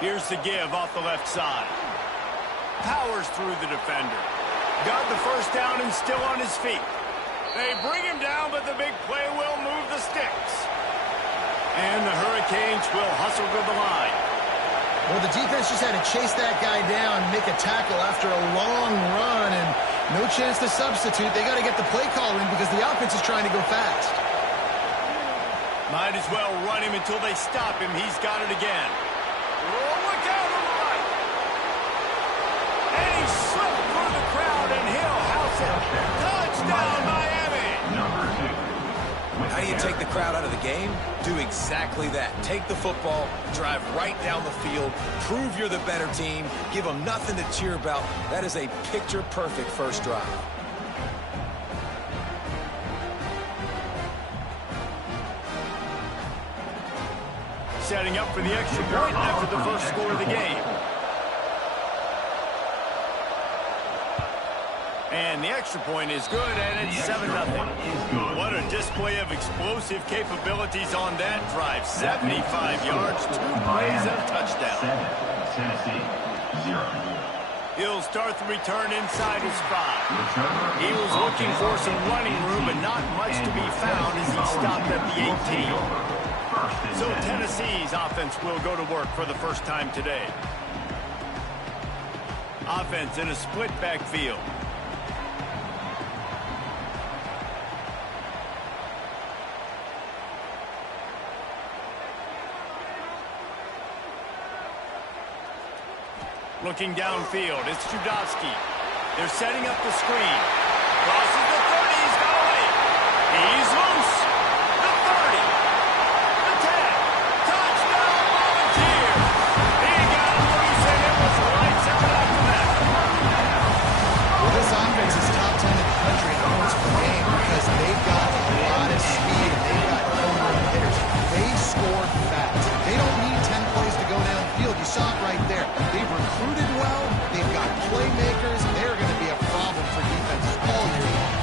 Here's the give off the left side. Powers through the defender. Got the first down and still on his feet. They bring him down, but the big play will move the sticks. And the Hurricanes will hustle to the line. Well, the defense just had to chase that guy down, make a tackle after a long run, and no chance to substitute. They got to get the play call in because the offense is trying to go fast. Might as well run him until they stop him. He's got it again. Oh, look out on the right. And he slipped through the crowd, and he'll house it. Touchdown, Miami. How do you take the crowd out of the game? Do exactly that. Take the football, drive right down the field, prove you're the better team, give them nothing to cheer about. That is a picture-perfect first drive. Setting up for the extra point after the first score of the game. And the extra point is good, and it's 7-0. What a display of explosive capabilities on that drive. 75 yards, 2 plays, and a touchdown. Tennessee, 0. He'll start the return inside his 5. He was looking for some running room, but not much to be found as he stopped at the 18. So Tennessee's offense will go to work for the first time today. Offense in a split backfield. Looking downfield, it's Judowski. They're setting up the screen. Crosses the 30, he's got away. He's loose. The 30. The 10. Touchdown, Volunteers. He got loose, and it was lights out after that. Well, this offense is top 10 in the country in points per game because they've got a lot of speed and they've got home run hitters. They score fast. They don't need 10 plays to go downfield. You saw it right there. They've recruited well. They've got playmakers. They're going to be a problem for defenses all year long.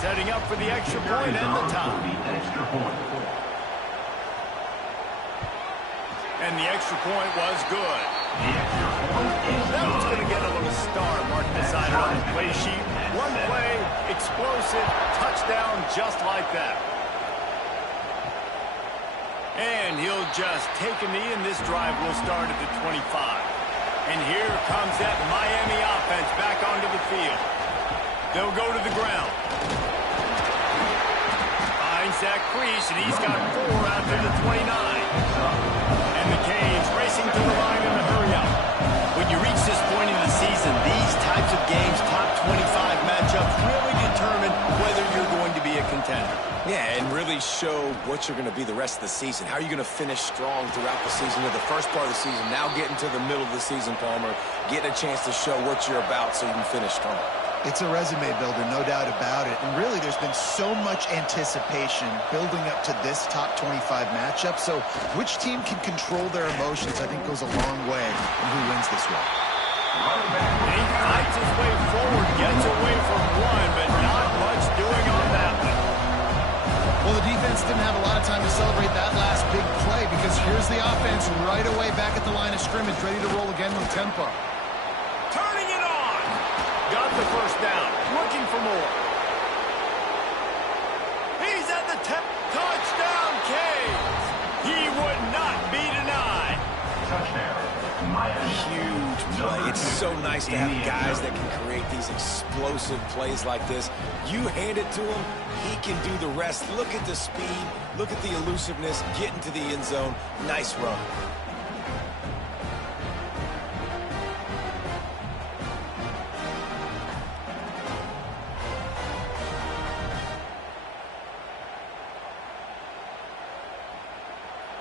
Setting up for the extra point and the top. And the extra point was good. That one's going to get a little star marked beside it on the play sheet. One play, explosive, touchdown just like that. And he'll just take a knee, and this drive will start at the 25. And here comes that Miami offense back onto the field. They'll go to the ground. Finds that crease, and he's got 4 out to the 29. And the Canes racing to the line in the hurry-up. When you reach this point in the season, these types of games, top 25 matchups, really determine whether you're going to be a contender. Yeah, and really show what you're going to be the rest of the season. How are you going to finish strong throughout the season, to the first part of the season, now getting to the middle of the season, Palmer, getting a chance to show what you're about so you can finish strong. It's a resume builder, no doubt about it. And really, there's been so much anticipation building up to this top 25 matchup. So which team can control their emotions, I think, goes a long way in who wins this one. He fights his way forward, gets away from one, but not much doing on that one. Well, the defense didn't have a lot of time to celebrate that last big play because here's the offense right away back at the line of scrimmage, ready to roll again with tempo. Turning it on. Got the first down. Looking for more. He's at the 10. Touchdown, Canes. He would not be denied. Huge play. It's so nice to have guys that can create these explosive plays like this. You hand it to him, he can do the rest. Look at the speed. Look at the elusiveness. Get into the end zone. Nice run.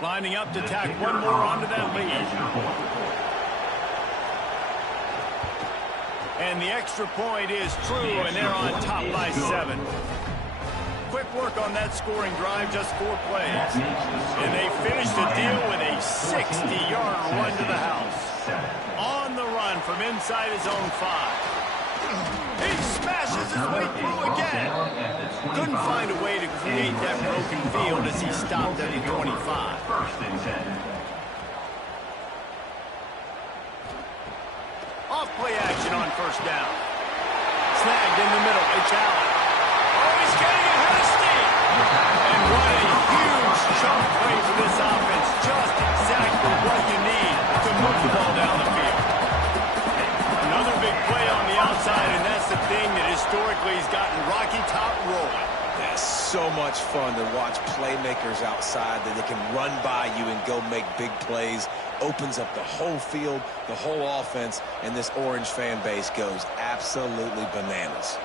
Lining up to tack one more onto that lead. And the extra point is true, and they're on top by 7. quick work on that scoring drive, just 4 plays. And they finished the deal with a 60-yard run to the house. On the run from inside his own 5. He smashes his way through again. Couldn't find a way to create that broken field as he stopped at the 25. Off play action on first down. Snagged in the middle. It's Allen. Oh, he's getting ahead of steam. And what a huge chunk play for this offense. Just exactly what you need to move the ball down the field. Another big play on the outside, and that's the thing that historically has gotten Rocky Top rolling. That's so much fun to watch playmakers outside that they can run by you and go make big plays. Opens up the whole field, the whole offense, and this Orange fan base goes absolutely bananas.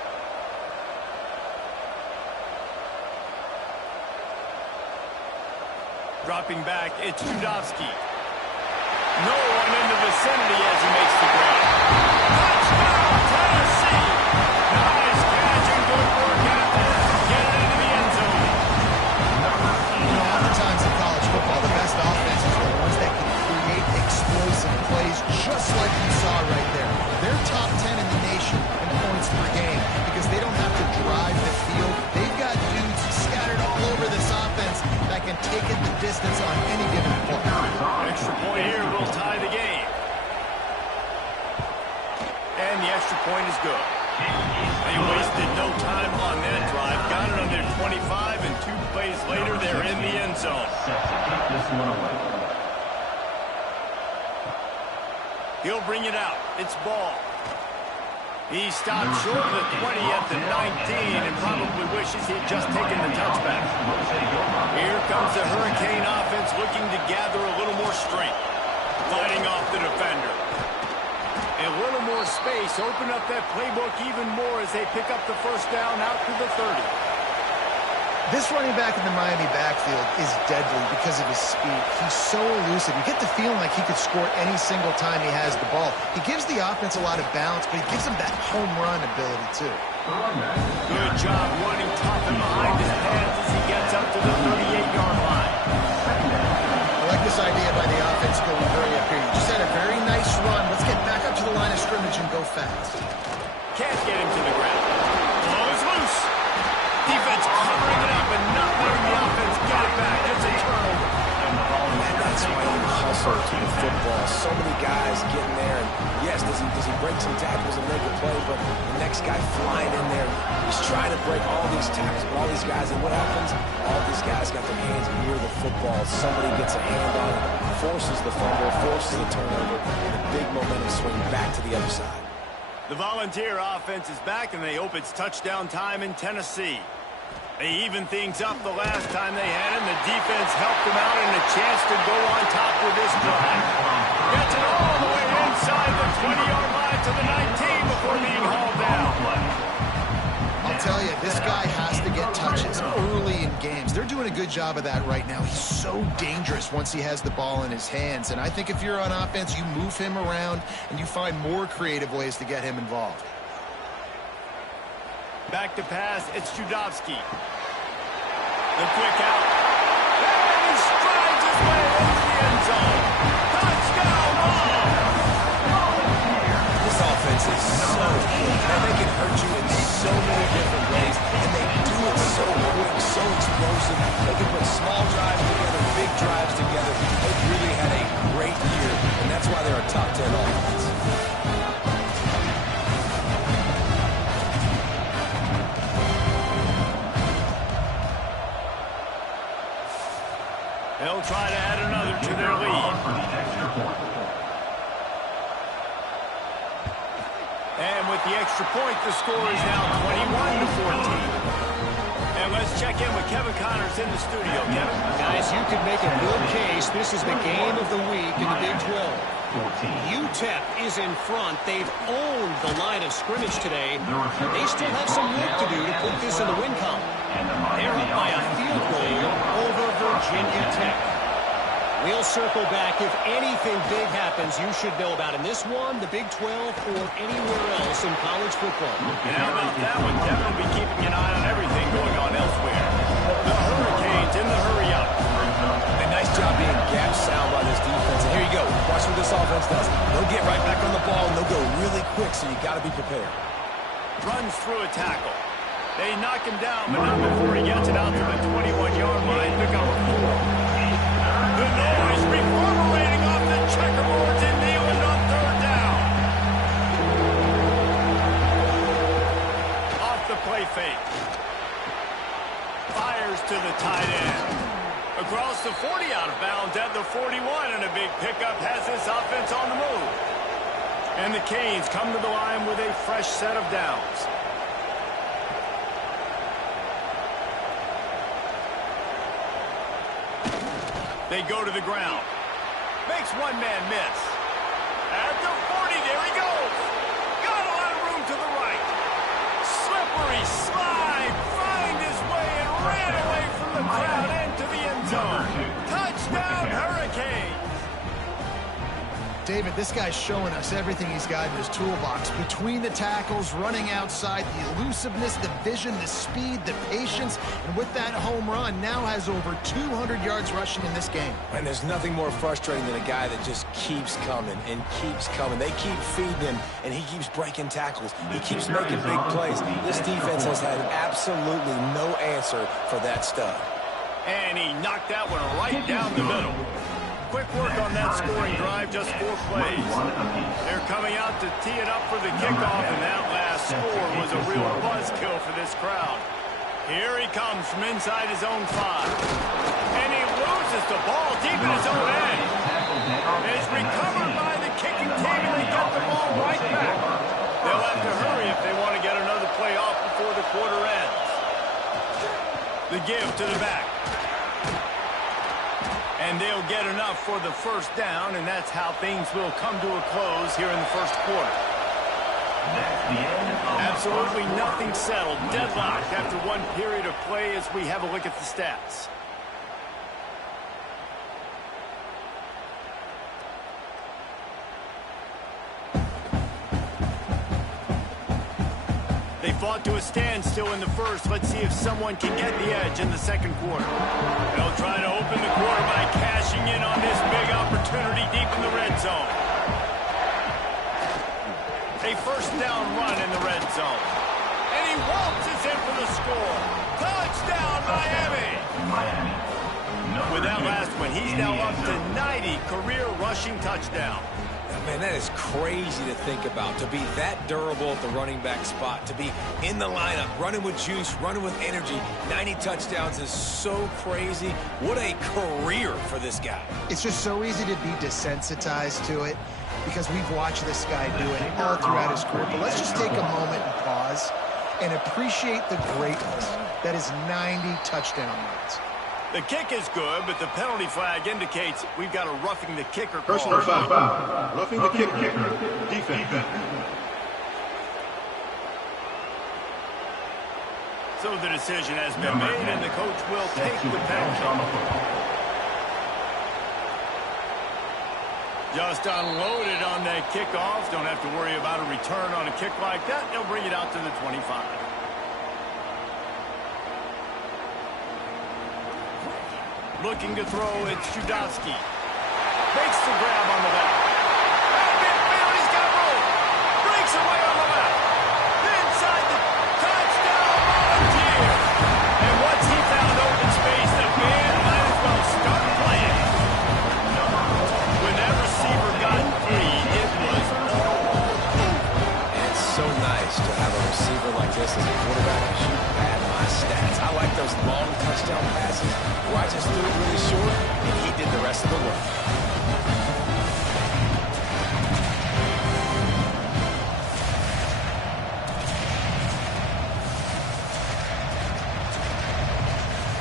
Dropping back, it's Judowski. No one in the vicinity as he makes the grab. Touchdown, Tennessee! Nice catch and good work out there. Get it into the end zone. You know, oftentimes in college football, the best offenses are the ones that can create explosive plays, just like you saw right there. They're top 10 in the nation in points per game because they don't have to drive the field. They've got dudes scattered all over this offense that can take it the distance on any given play. Extra point here will tie the game. And the extra point is good. They wasted no time on that drive. Got it on their 25, and 2 plays later, they're in the end zone. He'll bring it out. It's Ball. He stopped short of the 20 at the 19 and probably wishes he'd just taken the touchback. Here comes the Hurricane offense looking to gather a little more strength. Fighting off the defender. A little more space. Open up that playbook even more as they pick up the first down out to the 30. This running back in the Miami backfield is deadly because of his speed. He's so elusive. You get the feeling like he could score any single time he has the ball. He gives the offense a lot of balance, but he gives them that home run ability, too. Good job running tough and behind his pads as he gets up to the 38-yard line. I like this idea by the offense going hurry up here. You just had a very nice run. Let's get back up to the line of scrimmage and go fast. Can't get him to the ground. Ball is loose. Defense covering it up and not letting the offense get it back. It's a turnover. And that's why you hustle to the football. So many guys getting there. And yes, does he break some tackles and make a play, but the next guy flying in there, he's trying to break all these tackles, but all these guys, and what happens? All these guys got their hands near the football. Somebody gets a hand on it, forces the fumble, forces the turnover, and a big momentum swing back to the other side. The Volunteer offense is back, and they hope it's touchdown time in Tennessee. They evened things up the last time they had him. The defense helped them out and a chance to go on top with this drive. Gets it all the way inside the 20-yard line to the 19 before being hauled down. I'll tell you, this guy has to get touches early in games. They're doing a good job of that right now. He's so dangerous once he has the ball in his hands. And I think if you're on offense, you move him around and you find more creative ways to get him involved. Back to pass, it's Judowski. The quick out. And he strides his way into the end zone. Touchdown ball! This offense is so good, and they can hurt you in so many different ways, and they do it so quick, so explosive. They can put small drives together, big drives together. They've really had a great year, and that's why they're a top 10 offense. They'll try to add another to their lead. And with the extra point, the score is now 21-14. And let's check in with Kevin Connors in the studio. Kevin? Guys, you could make a good case. This is the game of the week in the Big 12. UTEP is in front. They've owned the line of scrimmage today. They still have some work to do to put this in the win column. They're up by a field goal over Virginia Tech. We'll circle back. If anything big happens, you should know about in this one, the Big 12, or anywhere else in college football. And how about that one? Kevin will be keeping an eye on everything going on elsewhere. to be prepared. Runs through a tackle. They knock him down, but not before he gets it out to the 21-yard line. Pick up a 4. The noise reverberating off the checkerboards in Neyland on 3rd down. Off the play fake. Fires to the tight end. Across the 40, out of bounds at the 41, and a big pickup has this offense on the move. And the Canes come to the line with a fresh set of downs. They go to the ground. Makes one man miss. At the 40, there he goes. Got a lot of room to the right. Slippery slide. Find his way and ran away from the crowd into the end zone. Touchdown, Hurricanes. David, this guy's showing us everything he's got in his toolbox. Between the tackles, running outside, the elusiveness, the vision, the speed, the patience, and with that home run, now has over 200 yards rushing in this game. And there's nothing more frustrating than a guy that just keeps coming and keeps coming. They keep feeding him, and he keeps breaking tackles. He keeps making big plays. This defense has had absolutely no answer for that stud. And he knocked that one right down the middle. Quick work on that scoring drive, just 4 plays. They're coming out to tee it up for the kickoff, and that last score was a real buzzkill for this crowd. Here he comes from inside his own 5. And he loses the ball deep in his own end. It's recovered by the kicking team, and they get the ball right back. They'll have to hurry if they want to get another play off before the quarter ends. The give to the back. And they'll get enough for the first down, and that's how things will come to a close here in the first quarter. Absolutely nothing settled. Deadlocked after one period of play as we have a look at the stats. They fought to a standstill in the first. Let's see if someone can get the edge in the second quarter. They'll try to open the quarter by cashing in on this big opportunity deep in the red zone. A first down run in the red zone. And he waltzes in for the score. Touchdown, Miami! With that last one, he's now up to 90 career rushing touchdowns. Man, that is crazy to think about, to be that durable at the running back spot, to be in the lineup, running with juice, running with energy. 90 touchdowns is so crazy. What a career for this guy. It's just so easy to be desensitized to it because we've watched this guy do it all throughout his career. But let's just take a moment and pause and appreciate the greatness that is 90 touchdown runs. The kick is good, but the penalty flag indicates we've got a roughing the kicker call. Personal foul. Roughing the kicker. Defense. So the decision has been made, and the coach will take the penalty. Just unloaded on that kickoff. Don't have to worry about a return on a kick like that. They'll bring it out to the 25. Looking to throw, it's Judowski. Makes the grab on the left. Right midfield, he's got room. Breaks away on the left. Inside the touchdown volunteer. And once he found open space, the band might as well start playing. When that receiver got free, it was all. It's so nice to have a receiver like this as a quarterback and shoot pad my stats. I like those long touchdown passes where I just threw it really short and he did the rest of the work.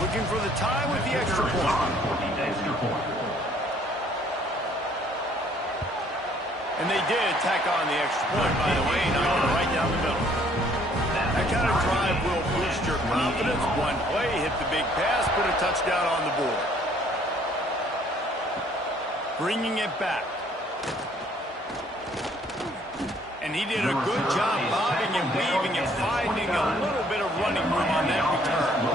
Looking for the tie with the extra point. And they did tack on the extra point, by the way, knocking it right down the middle. That kind of drive will boost your confidence. One play, hit the big pass, put a touchdown on the board. Bringing it back. And he did a good job bobbing and weaving and finding a little bit of running room on that return.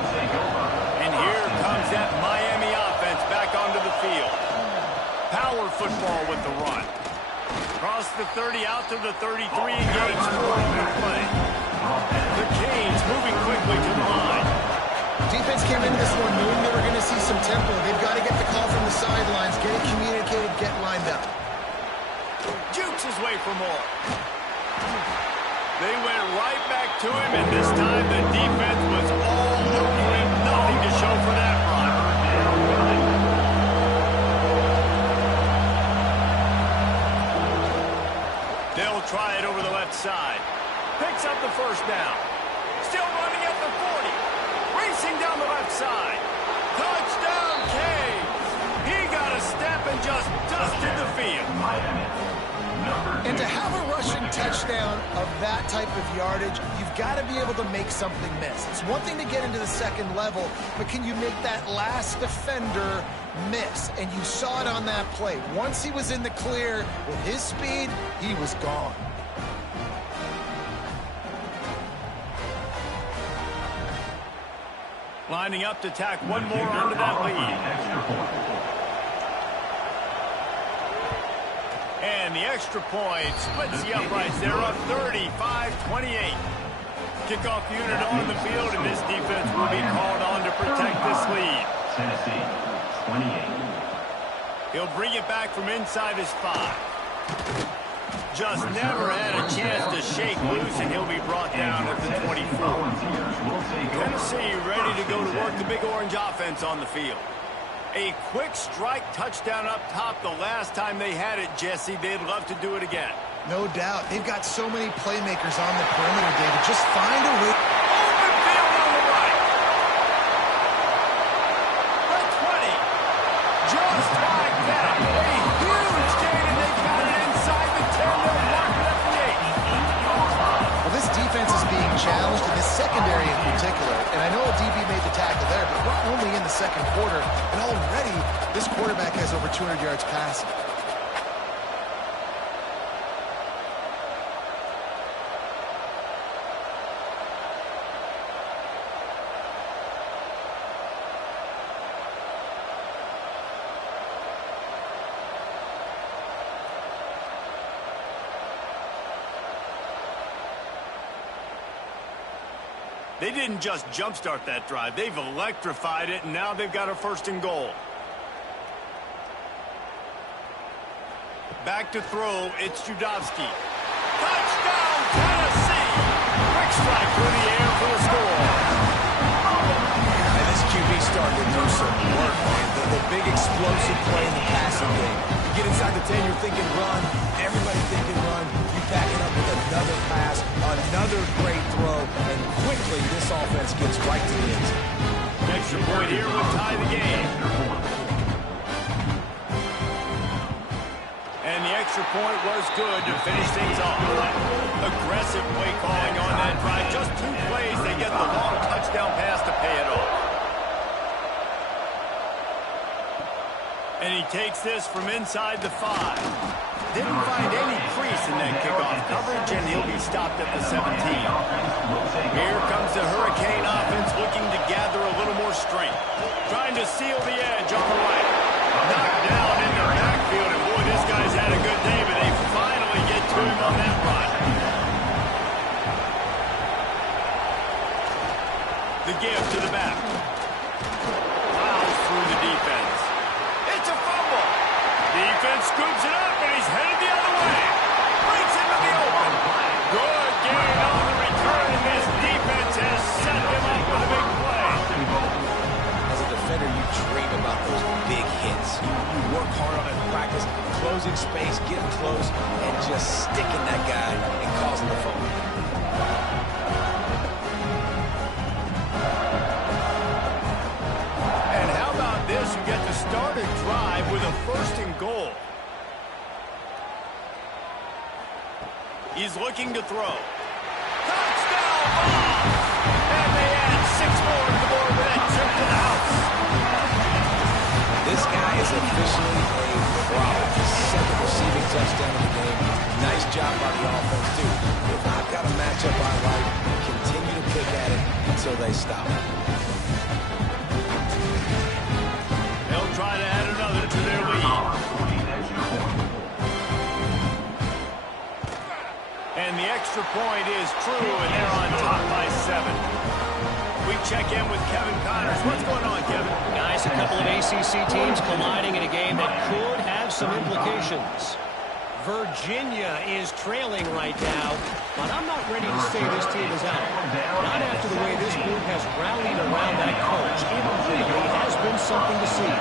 And here comes that Miami offense back onto the field. Power football with the run. Across the 30, out out to the 33, engaged for the play. The Canes moving quickly to the line. Defense came into this one knowing they were going to see some tempo. They've got to get the call from the sidelines, get it communicated, get lined up. Jukes his way for more. They went right back to him, and this time the defense was all over him. Nothing to show for that run. They'll try it over the left side. Picks up the first down. Still running at the 40. Racing down the left side. Touchdown, Canes. He got a step and just dusted the field. And to have a rushing touchdown of that type of yardage, you've got to be able to make something miss. It's one thing to get into the second level, but can you make that last defender miss? And you saw it on that play. Once he was in the clear with his speed, he was gone. Lining up to tack one more onto that lead. And the extra point splits the uprights. They're up 35-28. Kickoff unit on the field, and this defense will be called on to protect this lead. Tennessee, 28. He'll bring it back from inside his 5. Just never had a chance to shake loose, and he'll be brought down at the 24. Tennessee ready to go to work the Big Orange offense on the field. A quick strike touchdown up top the last time they had it, Jesse. They'd love to do it again. No doubt. They've got so many playmakers on the perimeter, David. Just find a way. Open field on the right. The 20. Just like that. A huge gain, and they've got it inside the 10. They'll mark it at the 8. Well, this defense is being challenged in the secondary in particular. And I know a DB made the tackle there, but we're only in the second quarter. And already, this quarterback has over 200 yards passing. They didn't just jumpstart that drive. They've electrified it, and now they've got a 1st and goal. Back to throw. It's Judovsky. Touchdown, Tennessee! Quick strike through the air for the score. And this QB starting to do some work, man. The big explosive play in the passing game. You get inside the 10, you're thinking run. Everybody thinking run. You back it up with another pass, another great throw, and quickly this offense gets right to the end zone. Extra point here would tie the game. And the extra point was good to finish things off. Aggressive play calling on that drive. Just 2 plays, they get the long touchdown pass to pay it off. And he takes this from inside the 5. Didn't find any crease in that kickoff coverage, and he'll be stopped at the 17. Here comes the Hurricane offense looking to gather a little more strength. Trying to seal the edge on the right. Knocked down in the backfield, and boy, this guy's had a good day, but they finally get to him on that run. The give to the back. Plows through the defense. It's a fumble. Defense scoops it up, and he's headed the other way. Breaks into the open. Good gain on the return, and this defense has set him up with a big play. As a defender, you dream about those big hits. You work hard on it in practice, closing space, getting close, and just sticking that guy and causing the fumble. And how about this? You get to start a drive with a 1st and goal. He's looking to throw. Touchdown ball! And they add 6 more to the board with that trip to the house. This guy is officially a problem. His 2nd receiving touchdown of the game. Nice job by the offense, too. If I've got a matchup I like, continue to pick at it until they stop. They'll try to add another to their lead. And the extra point is true, and they're on top by 7. We check in with Kevin Connors. What's going on, Kevin? Guys, a couple of ACC teams colliding in a game that could have some implications. Virginia is trailing right now, but I'm not ready to say this team is out. Not after the way this group has rallied around that coach. It really has been something to see.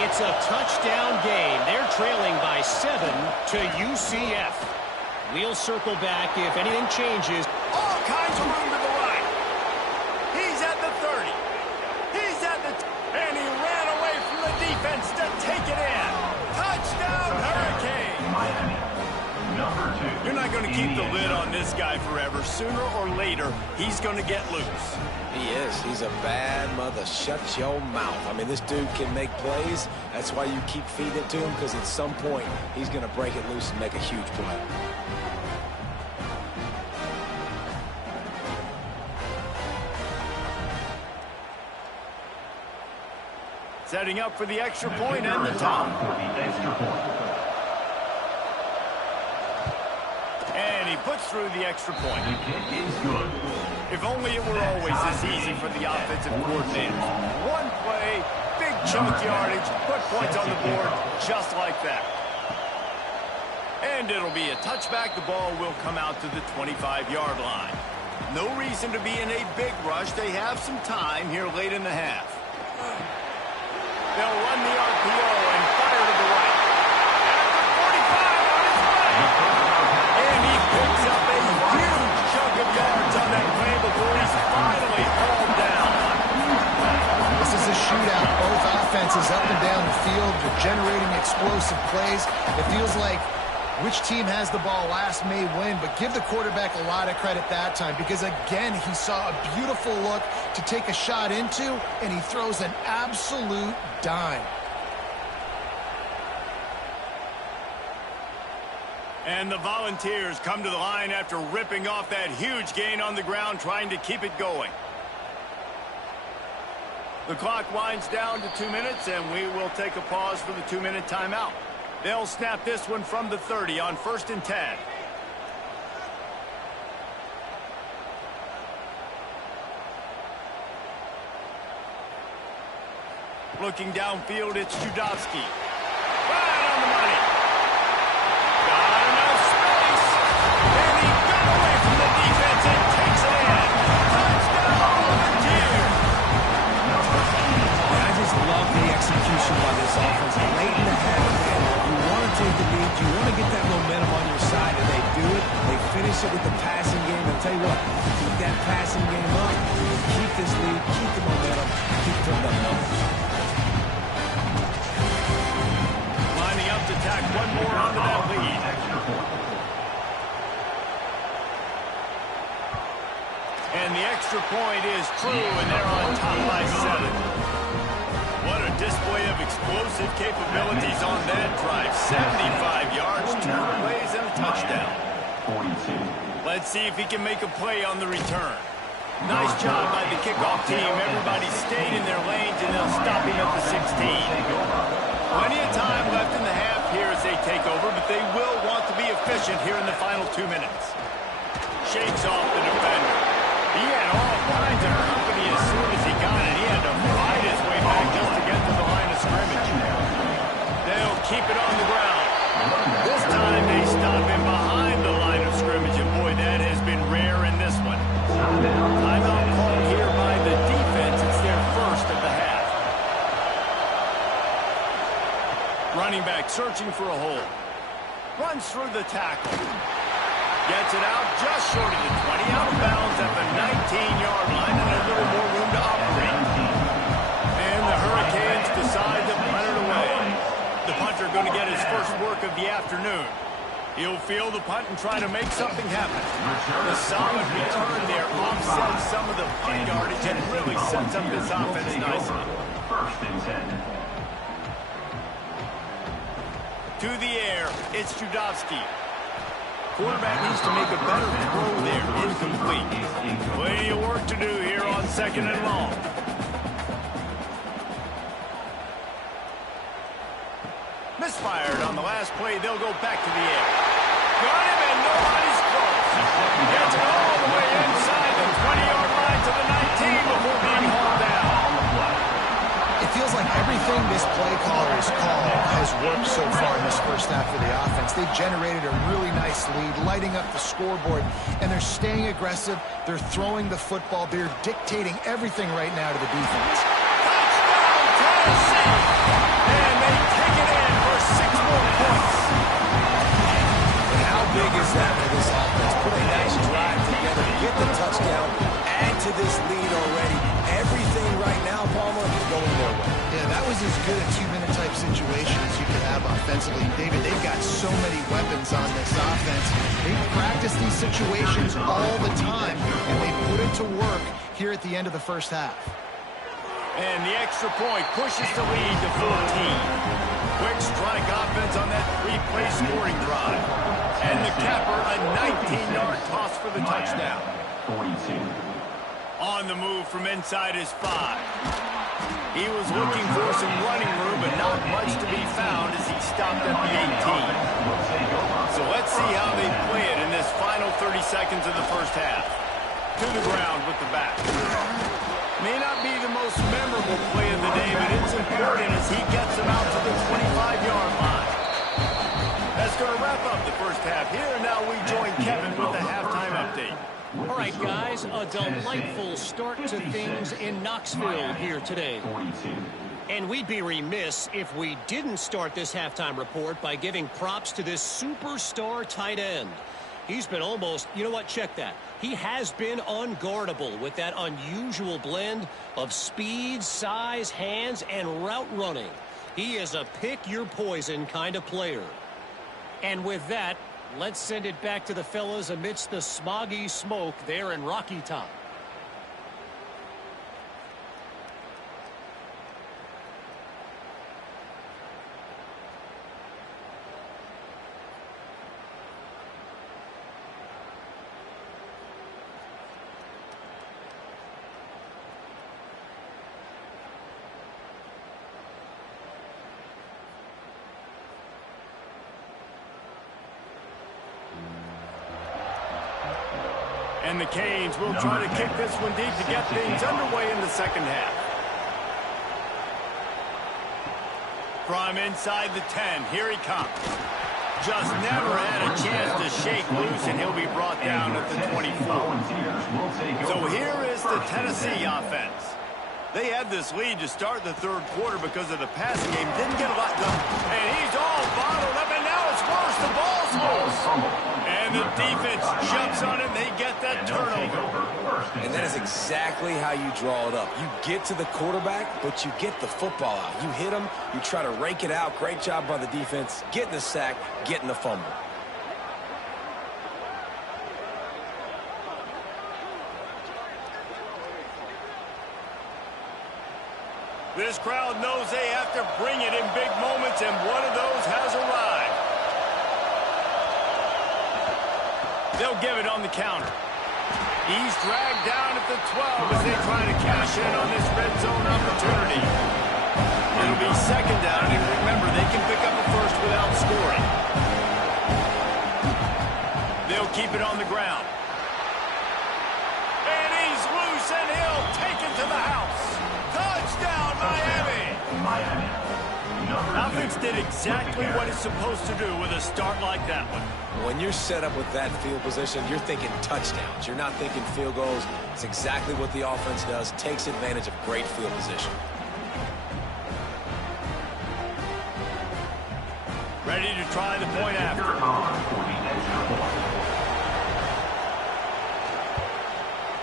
It's a touchdown game. They're trailing by 7 to UCF. We'll circle back if anything changes. All kinds of room to the right. He's at the 30. He's at the... And he ran away from the defense to take it in. Touchdown, Hurricane. Miami, number 2. You're not going to keep the lid on this guy forever. Sooner or later, he's going to get loose. He is. He's a bad mother. Shut your mouth. I mean, this dude can make plays. That's why you keep feeding it to him, because at some point, he's going to break it loose and make a huge play. Setting up for the extra point and the top. And he puts through the extra point. If only it were always this easy for the offensive coordinators. One play, big chunk yardage, put points on the board just like that. And it'll be a touchback. The ball will come out to the 25-yard line. No reason to be in a big rush. They have some time here late in the half. They'll run the RPO and fire to the right. At the 45 on his way. And he picks up a huge chunk of yards on that play before he's finally hauled down. This is a shootout. Both offenses up and down the field. They're generating explosive plays. It feels like which team has the ball last may win, but give the quarterback a lot of credit that time because, again, he saw a beautiful look to take a shot into, and he throws an absolute dime. And the Volunteers come to the line after ripping off that huge gain on the ground, trying to keep it going. The clock winds down to 2 minutes, and we will take a pause for the 2-minute timeout. They'll snap this one from the 30 on 1st and 10. Looking downfield, it's Judowski. Right on the money. Got enough space. And he got away from the defense and takes it in. Touchdown, Volunteers. I just love the execution by this offense. Late in the half, man, you want to take the lead, you want to get that momentum on your side, and they do it. They finish it with the passing game. I'll tell you what, keep that passing game up, keep this lead, keep the momentum, keep putting up numbers. Lining up to tack one more onto that lead. And the extra point is true, and they're on top by 7. What a display of explosive capabilities on that drive. 75 yards, 2 plays, and a touchdown. 42. Let's see if he can make a play on the return. Nice job by the kickoff team. Everybody stayed in their lanes, and they'll stop him at the 16. Plenty of time left in the half here as they take over, but they will want to be efficient here in the final 2 minutes. Shakes off the defender. He had all kinds of company as soon as he got it. He had to fight his way back just to get to the line of scrimmage. They'll keep it on the ground. This time they stop him behind the line of scrimmage, and boy, that has been rare in this one. Timeout called here by the defense. It's their first of the half. Running back searching for a hole. Runs through the tackle. Gets it out just short of the 20. Out of bounds at the 19-yard line, and a little more room to operate. And the Hurricanes decide to punt it away. The punter going to get his first work of the afternoon. He'll field the punt and try to make something happen. The solid return there offsets some of the punt yardage and really sets up this offense nicely. 1st and 10. To the air, it's Judowski. Quarterback needs to make a better throw there. Incomplete. Plenty of work to do here on 2nd and long. Misfired on the last play. They'll go back to the air. Got him, and nobody's close. Gets it all the way inside the 20-yard line to the 19 before being hauled down. It feels like everything this play caller has called has worked so far in this first half for the offense. They've generated a really nice lead, lighting up the scoreboard, and they're staying aggressive. They're throwing the football. They're dictating everything right now to the defense. Touchdown, Tennessee! And they take it in for 6 more points. But how big is that for this offense? Put a nice drive together, get the touchdown, add to this lead already. Everything right now, Palmer, is going their way. Yeah, that was as good a two-minute type situation as you could have offensively. David, they've got so many weapons on this offense. They practice these situations all the time, and they put it to work here at the end of the first half. And the extra point pushes the lead to 14. Quick strike offense on that 3-play scoring drive. And the capper, a 19-yard toss for the touchdown. 42. On the move from inside his 5. He was looking for some running room, but not much to be found as he stopped at the 18. So let's see how they play it in this final 30 seconds of the first half. To the ground with the back. May not be the most memorable play of the day, but it's important as he gets them out to the 25-yard line. That's going to wrap up the first half here, and now we join Kevin with the halftime update. All right, guys, a delightful start to things in Knoxville here today. 42. And we'd be remiss if we didn't start this halftime report by giving props to this superstar tight end. He's been almost, you know what, check that. He has been unguardable with that unusual blend of speed, size, hands, and route running. He is a pick-your-poison kind of player. And with that, let's send it back to the fellas amidst the smoggy smoke there in Rocky Top. And the Canes will try to kick this one deep to get things underway in the second half. From inside the 10, here he comes. Just never had a chance to shake loose, and he'll be brought down at the 24. So here is the Tennessee offense. They had this lead to start the third quarter because of the passing game. Didn't get a lot done. And he's all bottled up, and now it's worse. The ball's loose. And the defense jumps on it, and they get that turnover. And that is exactly how you draw it up. You get to the quarterback, but you get the football out. You hit him, you try to rake it out. Great job by the defense. Getting the sack, getting the fumble. This crowd knows they have to bring it in big moments, and one of those has arrived. They'll give it on the counter. He's dragged down at the 12 as they try to cash in on this red zone opportunity. It'll be second down, and remember, they can pick up a first without scoring. They'll keep it on the ground. And he's loose, and he'll take it to the house. Touchdown, Miami! Offense did exactly what it's supposed to do with a start like that one. When you're set up with that field position, you're thinking touchdowns. You're not thinking field goals. It's exactly what the offense does. Takes advantage of great field position. Ready to try the point after.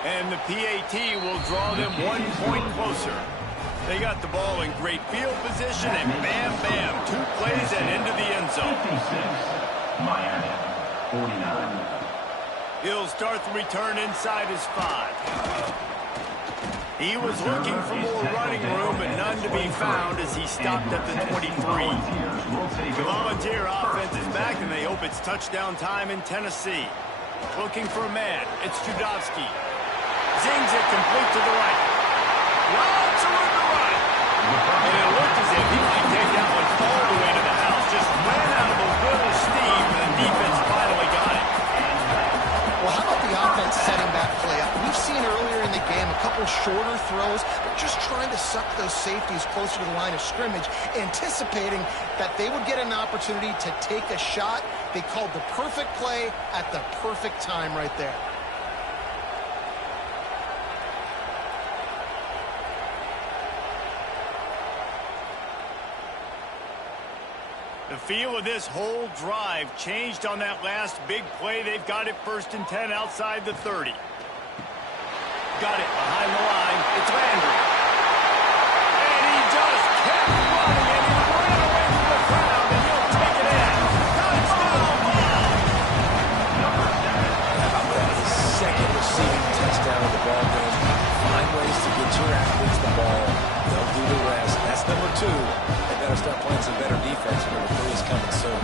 And the PAT will draw them 1 point closer. They got the ball in great field position, and bam, bam, 2 plays and into the end zone. 56, Miami, 49. He'll start the return inside his 5. He was looking for more running room, but none to be found as he stopped at the 23. The Volunteer offense is back, and they hope it's touchdown time in Tennessee. Looking for a man. It's Judowski. Zings it complete to the right. Lots of room to run. And it looked as if he might take that one all the way to the house. Just ran out of a little steam, and the defense finally got it. couple shorter throws. They're just trying to suck those safeties closer to the line of scrimmage, anticipating that they would get an opportunity to take a shot. They called the perfect play at the perfect time right there. The feel of this whole drive changed on that last big play. They've got it 1st and 10 outside the 30. Got it behind the line. It's Landry. And he just kept running, and he ran away from the crowd, and he'll take it in. Touchdown ball. How about that? His second receiving touchdown of the ball game. Find ways to get your athletes the ball. They'll do the rest. That's number 2. They better start playing some better defense. Number 3 is coming soon.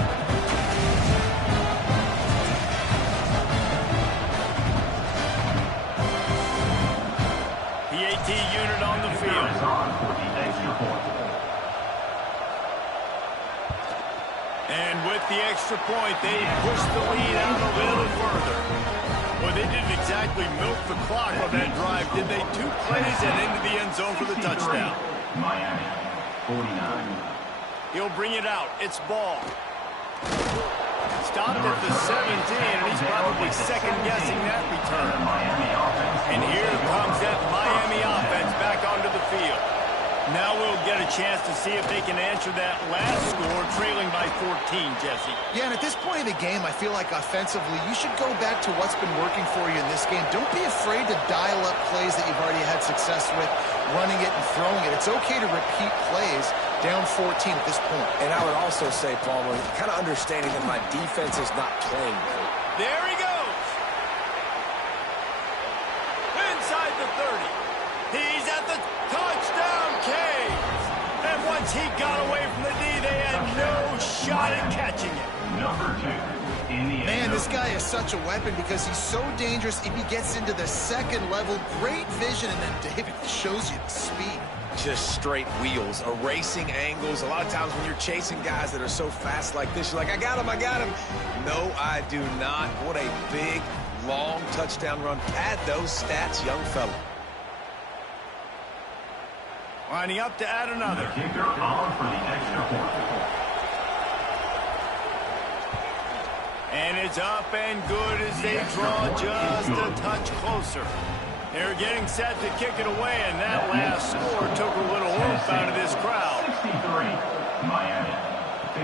PAT unit on the field. And with the extra point, they pushed the lead out a little further. Well, they didn't exactly milk the clock on that drive, did they? 2 plays and into the end zone for the touchdown. Miami, 49. He'll bring it out. It's Ball. Stopped at the 17, and he's probably second-guessing that return. And here comes that Miami offense back onto the field. Now we'll get a chance to see if they can answer that last score, trailing by 14, Jesse. Yeah, and at this point in the game, I feel like offensively, you should go back to what's been working for you in this game. Don't be afraid to dial up plays that you've already had success with, running it and throwing it. It's okay to repeat plays down 14 at this point. And I would also say, Palmer, kind of understanding that my defense is not playing great. There he goes. Inside the 30. He's at the touchdown cage. And once he got away from the D, they had no shot at catching it. Number 2 in the Man, this guy is such a weapon because he's so dangerous if he gets into the second level. Great vision, and then David shows you the speed. Just straight wheels, erasing angles. A lot of times when you're chasing guys that are so fast like this, you're like, I got him, I got him. No, I do not. What a big, long touchdown run. Pad those stats, young fella. Lining up to add another. Kicker on for the extra point. And it's up and good as they draw just a touch closer. They're getting set to kick it away, and that last score took a little oomph out of this crowd. 63, Miami,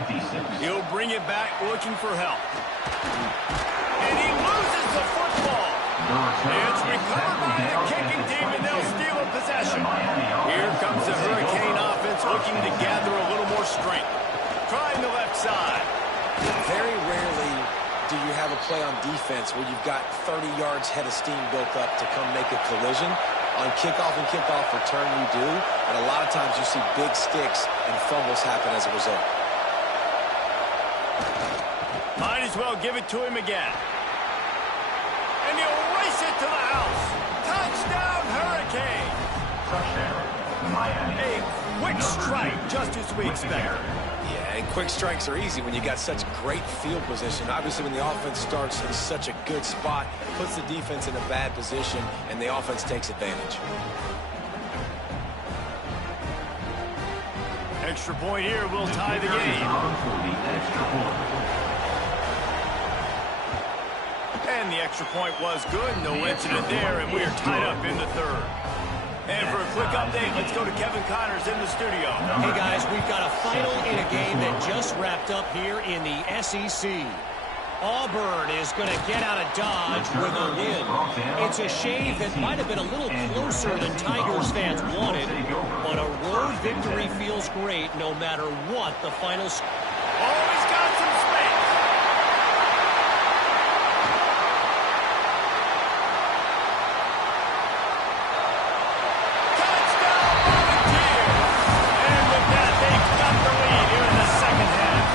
56. He'll bring it back looking for help. And he loses the football. It's recovered by the kicking team, and they'll steal a possession. Here comes the Hurricane offense looking to gather a little more strength. Trying the left side. Very rarely do you have a play on defense where you've got 30 yards head of steam built up to come make a collision. On kickoff and kickoff return, you do. And a lot of times you see big sticks and fumbles happen as a result. Might as well give it to him again. And he'll race it to the house. Touchdown, Hurricane. Touchdown, Miami. A quick strike, just as we expected. Yeah, and quick strikes are easy when you got such great field position. Obviously, when the offense starts in such a good spot, puts the defense in a bad position, and the offense takes advantage. Extra point here will tie the game. And the extra point was good. No incident there, and we are tied up in the 3rd. And for a quick update, let's go to Kevin Connors in the studio. Hey, guys, we've got a final in a game that just wrapped up here in the SEC. Auburn is going to get out of Dodge with a win. It's a shave that might have been a little closer than Tigers fans wanted, but a road victory feels great no matter what the final score. Oh, he's got some space. Touchdown, Volunteers! And with that, they've got the lead here in the second half.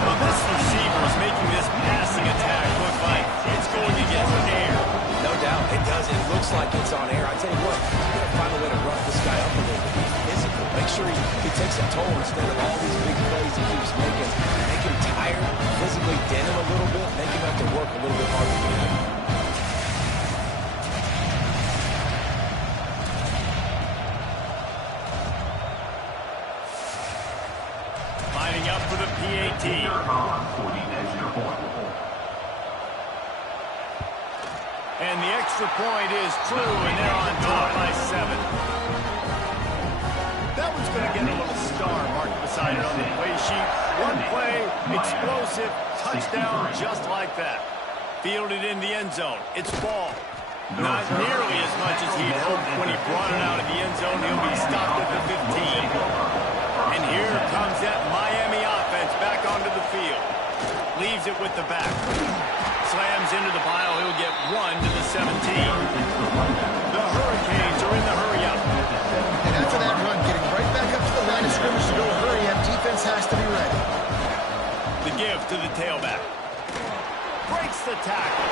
Well, this receiver is making this passing attack look like it's going to get air. No doubt, it does. It looks like it's on air. I tell you what, you got to find a way to rough this guy up a little bit. Be physical. Make sure he takes a toll instead of all these big plays he keeps making. Make him tired, physically dent him a little bit, make him have to work a little bit harder than that. for the PAT. For the extra point. And the extra point is true, and they're on top by 7. That one's going to get a little star marked beside it on the play sheet. One play, explosive, touchdown just like that. Fielded in the end zone. It's ball. Not nearly as much as he'd hoped when he brought it out of the end zone. He'll be stopped at the 15. And here comes that Miami offense back onto the field. Leaves it with the back. Slams into the pile. He'll get 1 to the 17. The Hurricanes are in the hurry-up. And after that run, getting right back up to the line of scrimmage to go hurry-up, defense has to be ready. The give to the tailback. Breaks the tackle.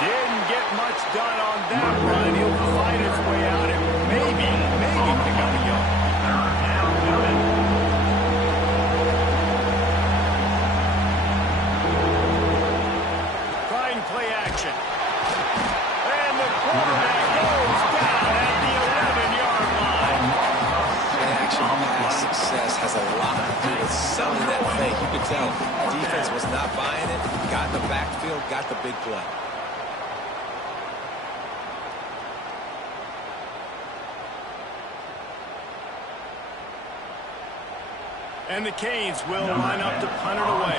Didn't get much done on that run. He'll fight his way out and maybe pick up a yard. Trying play action. And the quarterback goes down at the 11-yard line. Play-action pass success has a lot to do with selling that fake. You could tell defense was not buying it. Got in the backfield, got the big play. And the Canes will line up to punt it away.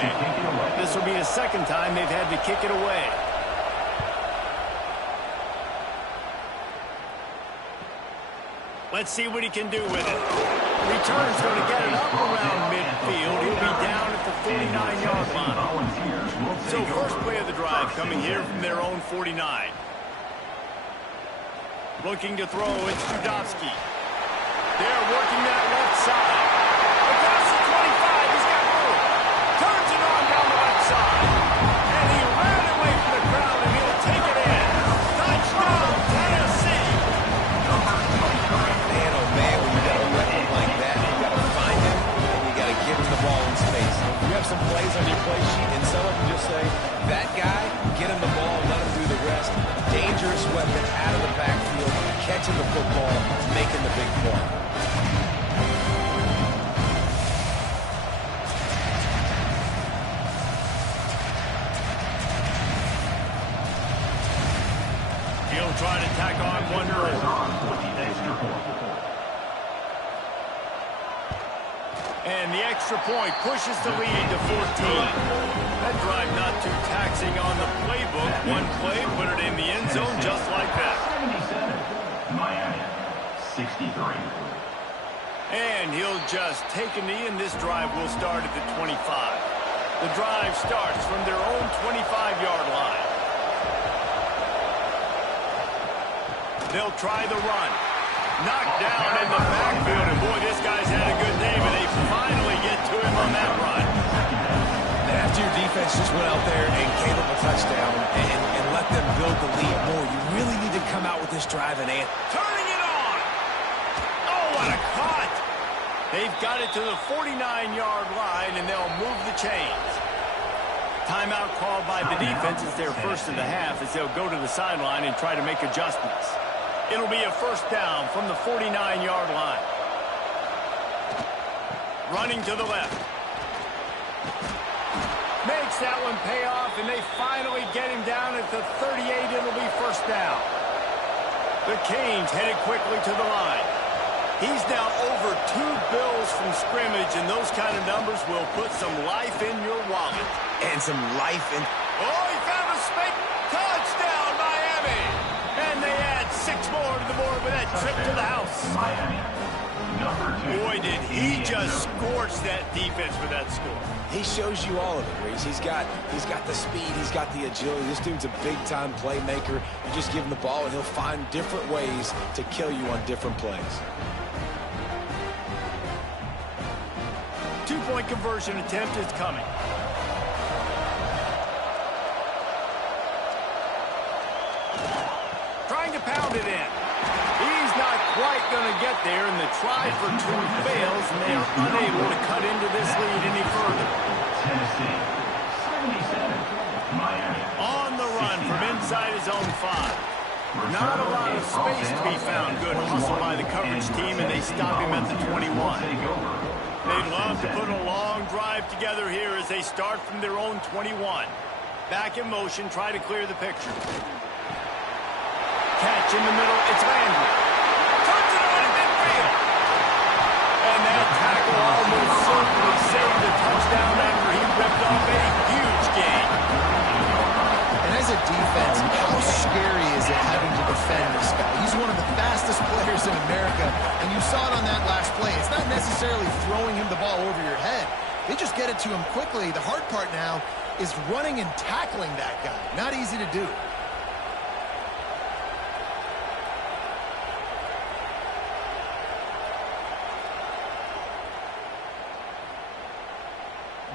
This will be the second time they've had to kick it away. Let's see what he can do with it. Return's going to get it up around midfield. He'll be down at the 49-yard line. So first play of the drive coming here from their own 49. Looking to throw, it's Judowski. They're working that left side. Across the 25, he's got room. Turns it on down the left side. And he ran away from the crowd, and he'll take it in. Touchdown, Tennessee. Man, oh man, when you got a weapon like that, you got to find him, and you got to give him the ball in space. You have some plays on your play sheet, and some of them just say, that guy, get him the ball, let him do the rest. Dangerous weapon out of the backfield, catching the football, making the big play. He'll try to tack on one more. And the extra point pushes the lead to 14. That drive not too taxing on the playbook. One play, put it in the end zone just like that. 77, Miami, 63. And he'll just take a knee, and this drive will start at the 25. The drive starts from their own 25-yard line. They'll try the run. Knocked down in the backfield, and boy, this guy's had a good day, but they finally get to him on that run. After your defense just went out there and gave up a touchdown and let them build the lead more, you really need to come out with this drive and Turning it on! Oh, what a cut! They've got it to the 49-yard line, and they'll move the chains. Timeout called by the defense. It's their first of the half as they'll go to the sideline and try to make adjustments. It'll be a first down from the 49-yard line. Running to the left. Makes that one pay off, and they finally get him down at the 38. It'll be first down. The Canes headed quickly to the line. He's now over 2 bills from scrimmage, and those kind of numbers will put some life in your wallet. and some life in. Oh, he found a spike. Touchdown, Miami. And they add 6 more to the board with that trip to the house. Miami, number 2. Boy, did he just scorch that defense with that score. He shows you all of it, Reese. He's got the speed, he's got the agility. This dude's a big-time playmaker. You just give him the ball, and he'll find different ways to kill you on different plays. 2-point conversion attempt is coming. Trying to pound it in. He's not quite going to get there, and the try for 2 fails, and they are unable to cut into this lead any further. Tennessee, 77. Miami. On the run from inside his own 5. Not a lot of space to be found. Good hustle by the coverage team, and they stop him at the 21. They'd love to put a long drive together here as they start from their own 21. Back in motion, try to clear the picture. Catch in the middle, it's Landry. Turns it on in midfield. And that tackle almost certainly saved the touchdown after he ripped off a huge gain. And as a defense, how scary is it having to defend this guy? He's one of the fastest players in America, and you saw it on that last play. It's not necessarily throwing him the ball over your head. They just get it to him quickly. The hard part now is running and tackling that guy. Not easy to do.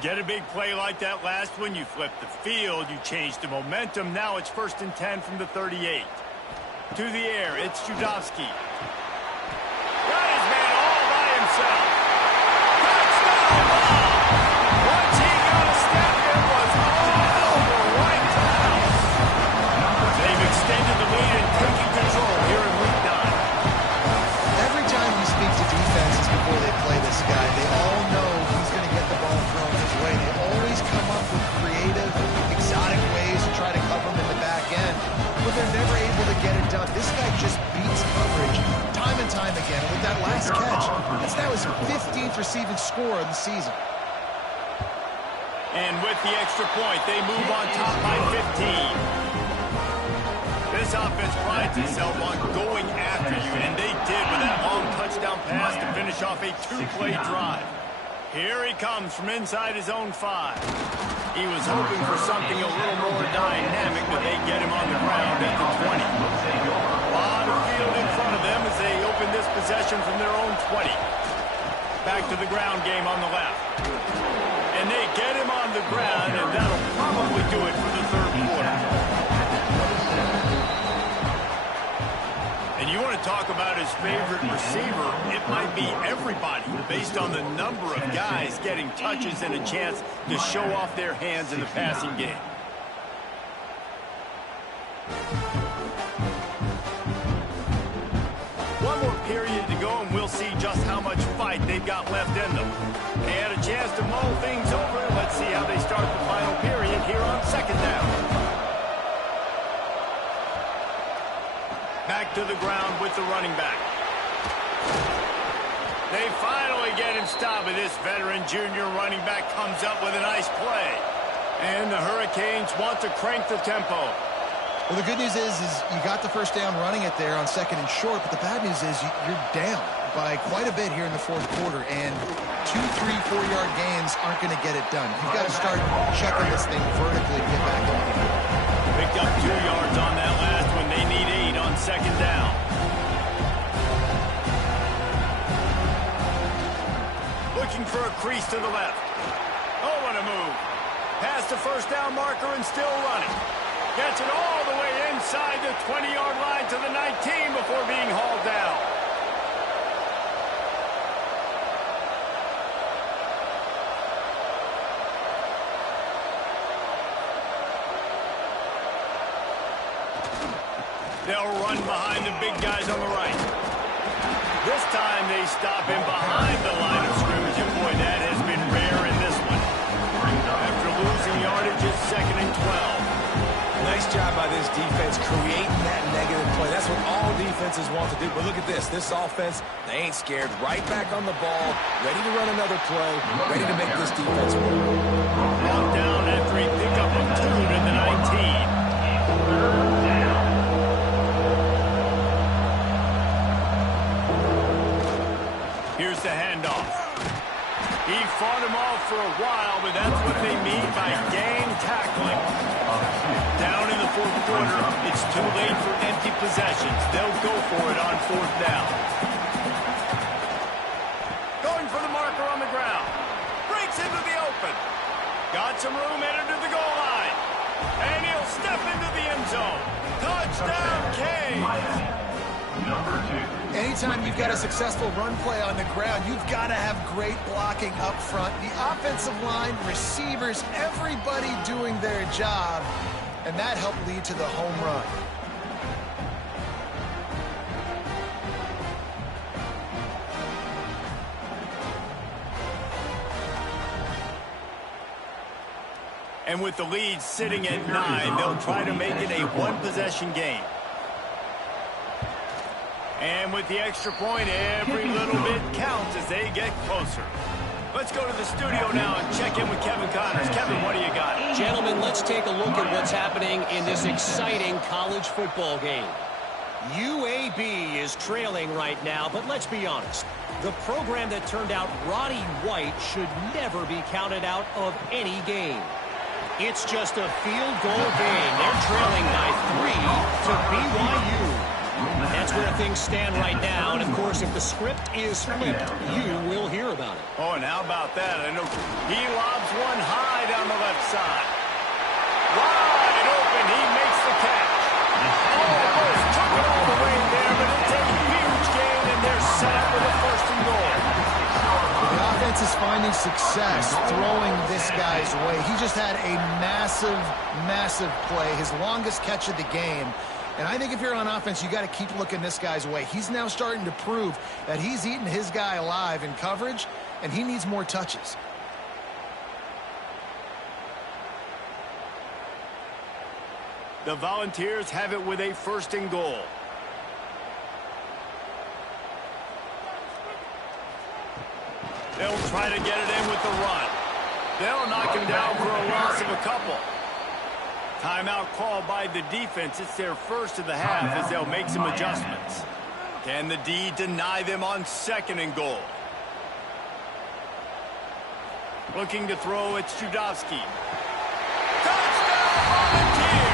Get a big play like that last one, you flip the field, you change the momentum. Now it's 1st and 10 from the 38. To the air, it's Judowski. Got his man all by himself. Touchdown ball! Once he got a step, it was all right to the house. They've extended the lead and taking control here in week 9. Every time we speak to defenses before they play this guy, they all know he's going to get the ball thrown his way. They always come up with creative, exotic ways to try to cover him in the back end, but they're never able to get it done. This guy just beats coverage time and time again. And with that last catch, that's now his 15th receiving score of the season. And with the extra point, they move on top by 15. This offense prides itself on going after you, and they did with that long touchdown pass to finish off a 2-play drive. Here he comes from inside his own 5. He was hoping for something a little more dynamic, but they get him on the ground at the 20. A lot of field in front of them as they open this possession from their own 20. Back to the ground game on the left. And they get him on the ground, and that'll probably do it for the 3rd quarter. And you want to talk about his favorite receiver, it might be everybody based on the number of guys getting touches and a chance to show off their hands in the passing game. One more period to go and we'll see just how much fight they've got left in them. They had a chance to mull things over. Let's see how they start the final period here on 2nd down. Back to the ground with the running back. They finally get him stopped, but this veteran junior running back comes up with a nice play. And the Hurricanes want to crank the tempo. Well, the good news is you got the 1st down running it there on 2nd and short, but the bad news is you're down by quite a bit here in the 4th quarter, and 2, 3, 4-yard gains aren't going to get it done. You've got to start checking this thing vertically to get back in. Picked up 2 yards on that last one. They need 8 on 2nd down. Looking for a crease to the left. Oh, what a move. Past the 1st down marker and still running. Gets it all the way inside the 20-yard line to the 19 before being hauled down. They'll run behind the big guys on the right. This time they stop him behind the line of scrimmage, and boy, that has been rare in this one. After losing yardage, it's 2nd and 12. Nice job by this defense creating that negative play. That's what all defenses want to do. But look at this. This offense, they ain't scared. Right back on the ball, ready to run another play, ready to make this defense work. Brought down after a pickup of 2 to the 19. Here's the handoff. He fought him off for a while, but that's what they mean by gang tackling. Down in the 4th quarter, it's too late for empty possessions. They'll go for it on 4th down. Going for the marker on the ground. Breaks into the open. Got some room, headed to the goal line. And he'll step into the end zone. Touchdown, Canes! Anytime you've got a successful run play on the ground, you've got to have great blocking up front. The offensive line, receivers, everybody doing their job, and that helped lead to the home run. And with the lead sitting at 9, they'll try to make it a one-possession game. And with the extra point, every little bit counts as they get closer. Let's go to the studio now and check in with Kevin Connors. Kevin, what do you got? Gentlemen, let's take a look at what's happening in this exciting college football game. UAB is trailing right now, but let's be honest. The program that turned out Roddy White should never be counted out of any game. It's just a field goal game. They're trailing by 3 to BYU. That's where things stand right now, and of course, if the script is flipped, you will hear about it. Oh, and how about that? I know he lobs one high down the left side. Wide open, he makes the catch. Almost took it all the way there, but it's a huge gain, and they're set up with a first and goal. The offense is finding success throwing this guy's way. He just had a massive, massive play, his longest catch of the game. And I think if you're on offense, you got to keep looking this guy's way. He's now starting to prove that he's eating his guy alive in coverage, and he needs more touches. The Volunteers have it with a first and goal. They'll try to get it in with the run. They'll knock him down for a loss of a couple. Timeout called by the defense. It's their first of the half as they'll make some adjustments. Can the D deny them on second and goal? Looking to throw, it's Judowski. Touchdown, Volunteer!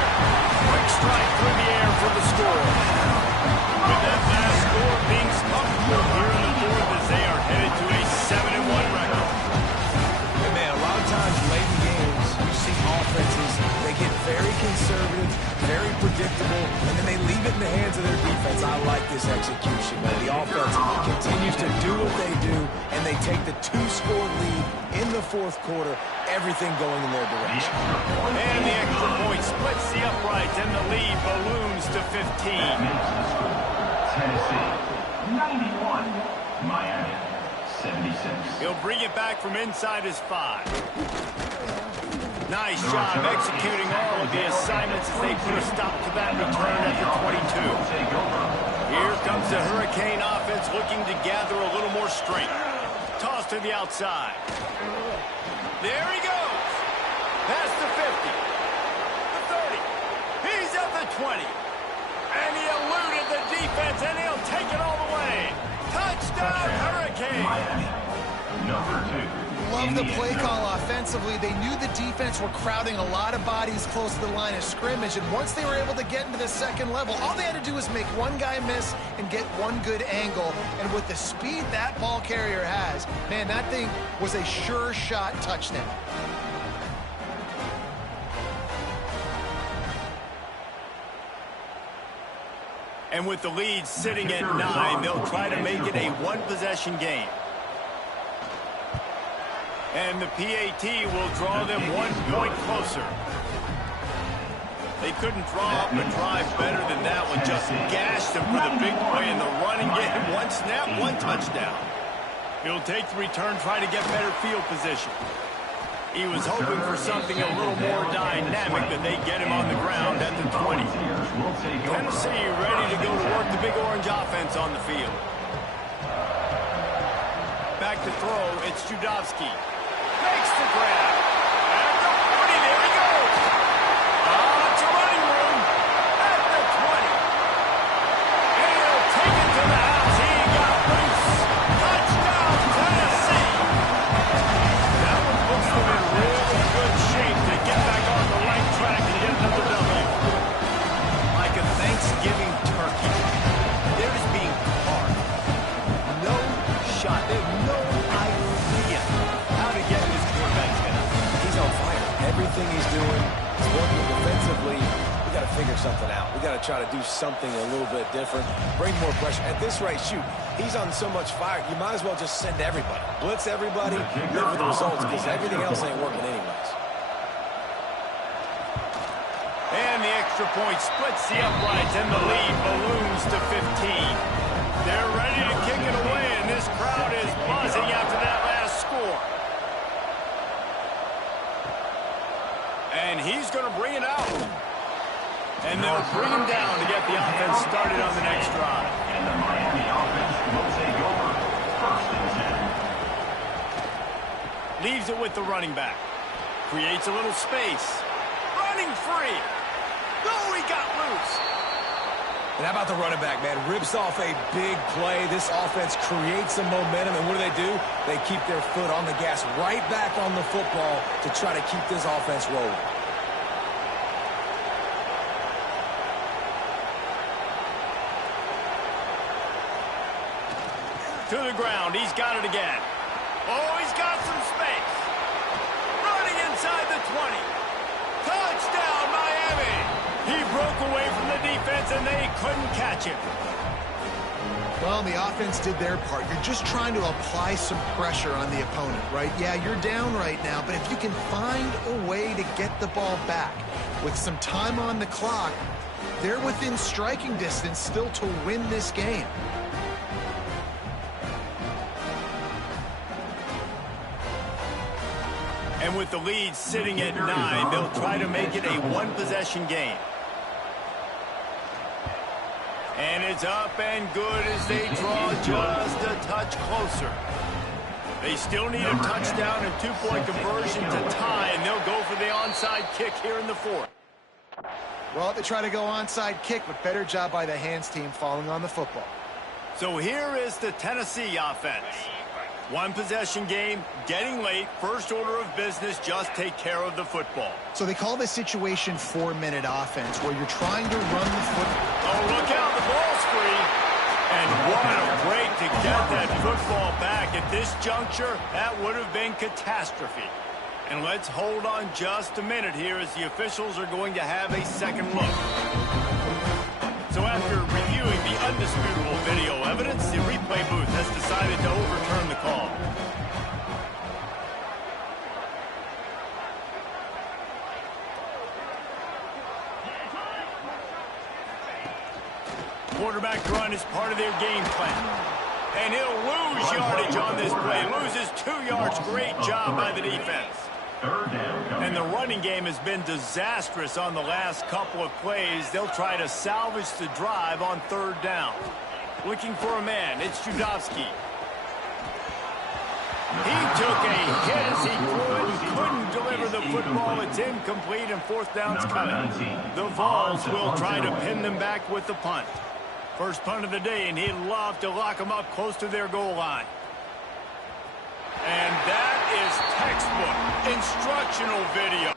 Quick strike through the air for the score. With that last score being comfortable here in the fourth as they are headed to a 7-1 record. And man, a lot of times late in games, you see offenses, they get very conservative, very predictable, and then they leave it in the hands of their defense. I like this execution, man. The offense continues to do what they do, and they take the 2-score lead in the fourth quarter, everything going in their direction. And the extra point splits the uprights, and the lead balloons to 15. Tennessee, 91. Miami, 76. He'll bring it back from inside his 5. Nice job executing all of the assignments as they put a stop to that return at the 22. Here comes the Hurricane offense looking to gather a little more strength. Toss to the outside. There he goes. Past the 50. The 30. He's at the 20. And he eluded the defense, and he'll take it all the way. Touchdown, Hurricane. Miami, number 2. Love the play call offensively. They knew the defense were crowding a lot of bodies close to the line of scrimmage, and once they were able to get into the second level, all they had to do was make one guy miss and get one good angle. And with the speed that ball carrier has, man, that thing was a sure shot touchdown. And with the lead sitting at 9, they'll try to make it a one-possession game. And the PAT will draw them 1 point closer. They couldn't draw up a drive better than that one. Just gashed them for the big play in the running game. 1 snap, 1 touchdown. He'll take the return, try to get better field position. He was hoping for something a little more dynamic, but they get him on the ground at the 20. Tennessee ready to go to work the Big Orange offense on the field. Back to throw, it's Judowski. Makes the grab. At the 40, there he goes. It's a running room. At the 20. And he'll take it to the house. He got loose. Touchdown, Tennessee. That one puts them in really good shape to get back on the right track and get another W. Like a Thanksgiving turkey. They're just being carved. No shot. They have no idea how to get in this quarterback's head. He's on fire. Everything he's doing is working defensively. We got to figure something out. We got to try to do something a little bit different. Bring more pressure. At this rate, shoot, he's on so much fire, you might as well just send everybody. Blitz everybody, live with the results, because everything else ain't working anyways. And the extra point splits the uprights, and the lead balloons to 15. They're ready to kick it away, and this crowd is buzzing after that last score. And they'll bring him down to get the offense started on the next drive. And the Miami offense will take over. First and 10. Leaves it with the running back. Creates a little space. Running free. Oh, he got loose. And how about the running back, man? Rips off a big play. This offense creates some momentum, and what do? They keep their foot on the gas right back on the football to try to keep this offense rolling. To the ground. He's got it again. Oh, he's got some space. Running inside the 20. Touchdown, Miami. He broke away from the defense, and they couldn't catch him. Well, the offense did their part. You're just trying to apply some pressure on the opponent, right? Yeah, you're down right now, but if you can find a way to get the ball back with some time on the clock, they're within striking distance still to win this game. And with the lead sitting at 9, they'll try to make it a one-possession game. And it's up and good as they draw just a touch closer. They still need a touchdown and two-point conversion to tie, and they'll go for the onside kick here in the fourth. Well, they try to go onside kick, but better job by the hands team falling on the football. So here is the Tennessee offense. One-possession game, getting late, first order of business, just take care of the football. So they call this situation 4-minute offense, where you're trying to run the football. Oh, look out, the ball's free. And what a break to get that football back. At this juncture, that would have been catastrophe. And let's hold on just a minute here as the officials are going to have a second look. So after reviewing the undisputable video evidence, the replay booth has decided to overturn the call. Quarterback run is part of their game plan. And he'll lose yardage on this play. Loses 2 yards. Great job by the defense. And the running game has been disastrous on the last couple of plays. They'll try to salvage the drive on third down. Looking for a man. It's Judovsky. He took a hit as he threw it. Couldn't deliver the football. It's incomplete, and fourth down's coming. The Vols will try to pin them back with the punt. First punt of the day, and he'd love to lock them up close to their goal line. And that is textbook instructional video.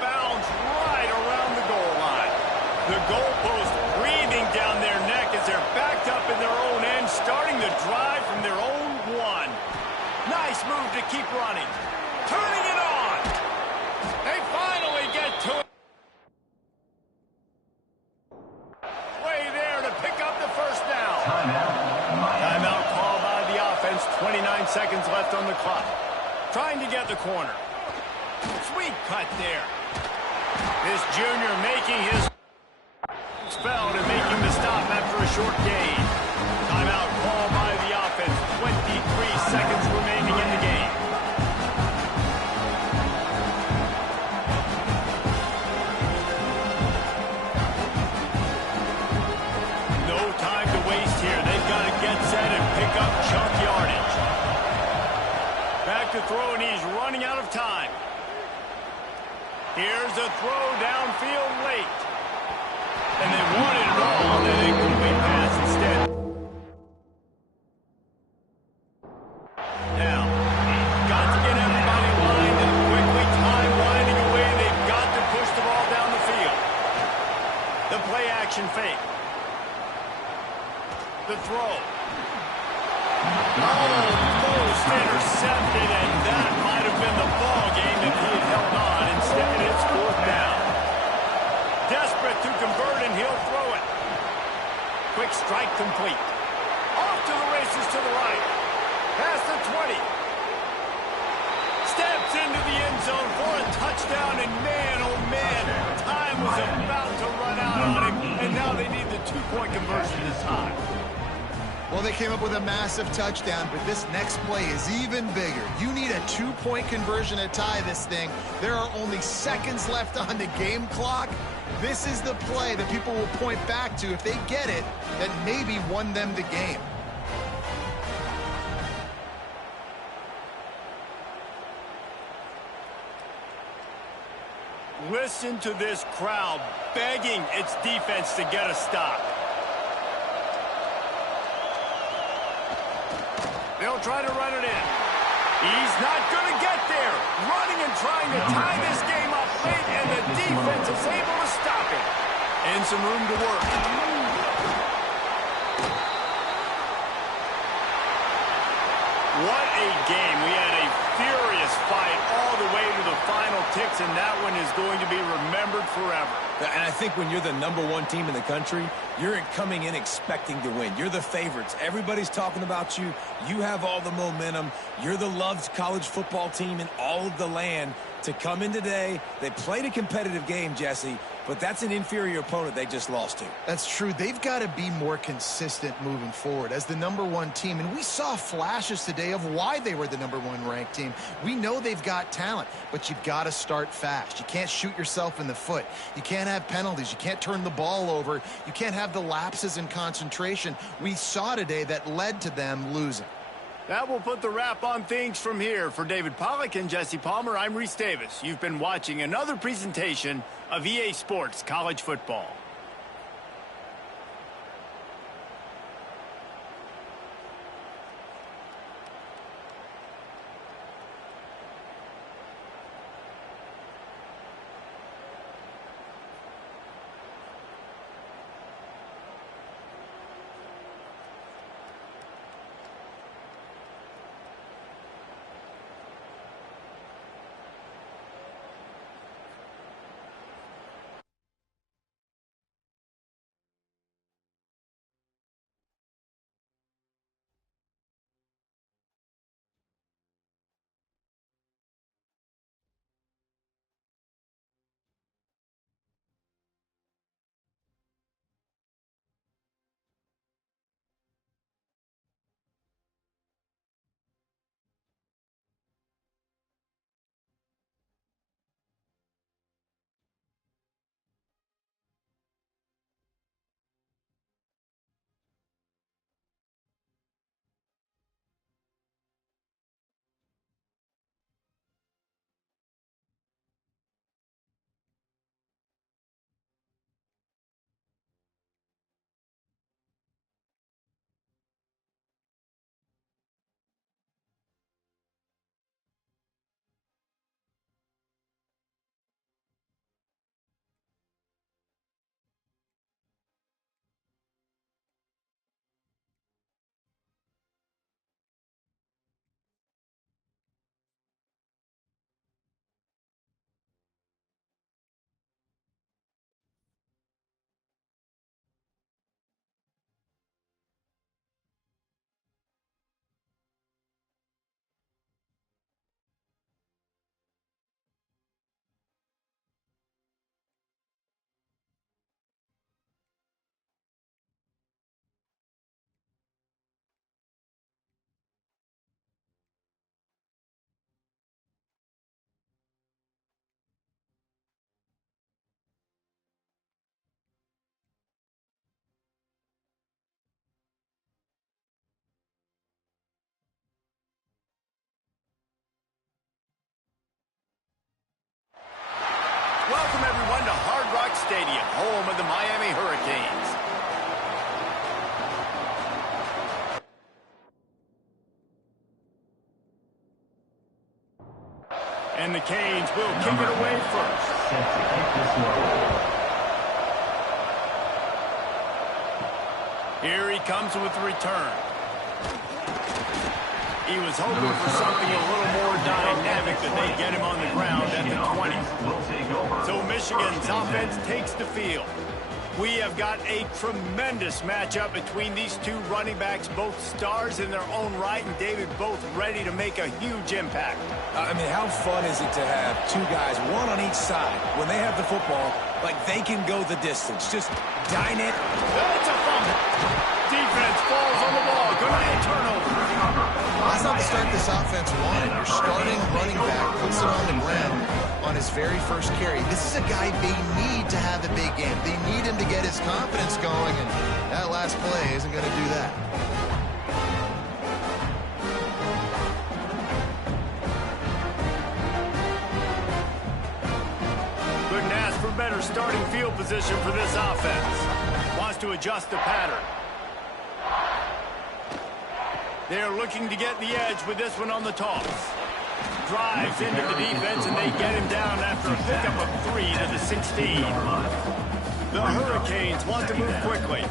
Bounds right around the goal line. The goalpost breathing down their neck as they're backed up in their own end, starting the drive from their own 1. Nice move to keep running. Turning it on. They finally get to it. Way there to pick up the first down. Timeout called by the offense. 29 seconds left on the clock. Trying to get the corner. Sweet cut there. This junior making his spelled and making the stop after a short gain. Timeout called by the offense. 23 seconds remaining in the game. No time to waste here. They've got to get set and pick up chunk yardage. Back to throw, and he's running out of time. Here's a throw downfield late. And they wanted it all on that incomplete pass instead. Now, got to get everybody lined up quickly. Time winding away. They've got to push the ball down the field. The play action fake. The throw. Almost intercepted, and that might have been the ball game if he had held on. Instead, it's fourth down. Desperate to convert, and he'll throw it. Quick strike complete. Off to the races to the right. Past the 20. Steps into the end zone for a touchdown, and man, oh man, time was about to run out on him, and now they need the two-point conversion to tie. Well, they came up with a massive touchdown, but this next play is even bigger. You need a 2-point conversion to tie this thing. There are only seconds left on the game clock. This is the play that people will point back to if they get it, that maybe won them the game. Listen to this crowd begging its defense to get a stop. They'll try to run it in. He's not going to get there. Running and trying to tie this game up late, and the defense is able to stop it. And some room to work. What a game. We had a furious fight all the way to the final ticks, and that one is going to be remembered forever. And I think when you're the #1 team in the country, you're coming in expecting to win. You're the favorites. Everybody's talking about you. You have all the momentum. You're the loved college football team in all of the land. To come in today, they played a competitive game, Jesse, but that's an inferior opponent they just lost to. That's true. They've got to be more consistent moving forward as the #1 team. And we saw flashes today of why they were the #1 ranked team. We know they've got talent, but you've got to start fast. You can't shoot yourself in the foot. You can't have penalties. You can't turn the ball over. You can't have the lapses in concentration we saw today that led to them losing. That will put the wrap on things from here. For David Pollack and Jesse Palmer, I'm Reese Davis. You've been watching another presentation of EA Sports College Football. Welcome, everyone, to Hard Rock Stadium, home of the Miami Hurricanes. And the Canes will kick it away first. Here he comes with the return. He was hoping for something a little more dynamic that they get him on the ground at the 20. So Michigan's offense takes the field. We have got a tremendous matchup between these two running backs, both stars in their own right, and David, both ready to make a huge impact. I mean, how fun is it to have two guys, one on each side, when they have the football, Like they can go the distance. Just dynamic. That's a fumble. Defense falls on the ball. Going to be a turnover. That's not the start this offense wanted. Your starting running back puts it on the ground on his very first carry. This is a guy they need to have a big game. They need him to get his confidence going, and that last play isn't going to do that. Couldn't ask for better starting field position for this offense. Wants to adjust the pattern. They're looking to get the edge with this one on the toss. Drives into the defense, and they get him down after a pickup of 3 to the 16. The Hurricanes want to move quickly.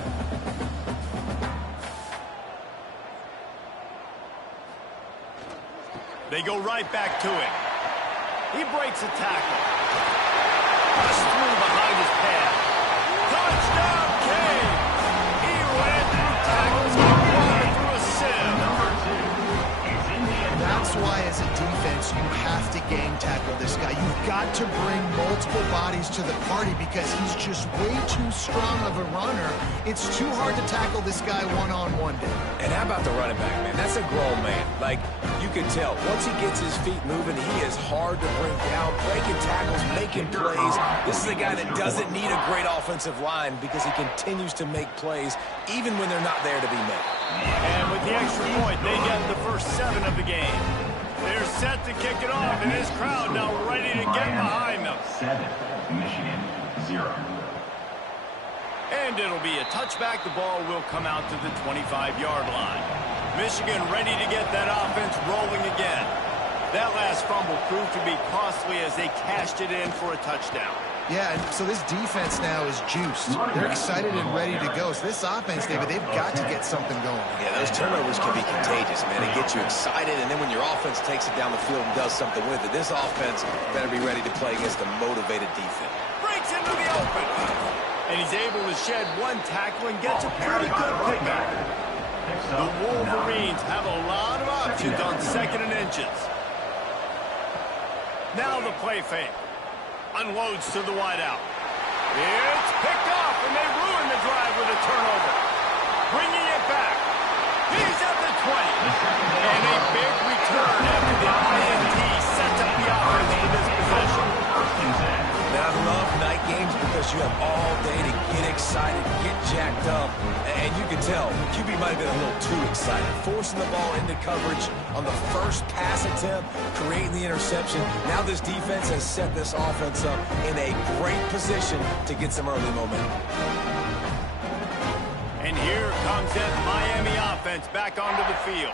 They go right back to him. He breaks a tackle. Rushed through behind his pad. Touchdown, Kane! He ran through tackles like water through a sieve. That's why, as a defense, you have to game tackle this guy. You've got to bring multiple bodies to the party because he's just way too strong of a runner. It's too hard to tackle this guy one-on-one, Dave. And how about the running back, man? That's a grown man. Like, you can tell, once he gets his feet moving, he is hard to bring down, breaking tackles, making plays. This is a guy that doesn't need a great offensive line because he continues to make plays even when they're not there to be made. And with the extra point, they get the first 7 of the game. They're set to kick it off, and this crowd now ready to get behind them. 7, Michigan 0. And it'll be a touchback. The ball will come out to the 25-yard line. Michigan ready to get that offense rolling again. That last fumble proved to be costly as they cashed it in for a touchdown. Yeah, and so this defense now is juiced. They're excited and ready to go. So this offense, David, they've got to get something going. Yeah, those turnovers can be contagious, man. It gets you excited, and then when your offense takes it down the field and does something with it, this offense better be ready to play against a motivated defense. Breaks into the open. And he's able to shed one tackle and gets a pretty good pickup. The Wolverines have a lot of options on 2nd and inches. Now the play fake. Unloads to the wideout. It's picked off, and they ruin the drive with a turnover. Bringing it back. He's at the 20. And a big return after the INT sets up the offense for this possession. Now, I love night games because you have all day to get excited, get jacked up. And you can tell, QB might have been a little too excited. Forcing the ball into coverage on the first pass attempt, creating the interception. Now this defense has set this offense up in a great position to get some early momentum. And here comes that Miami offense back onto the field.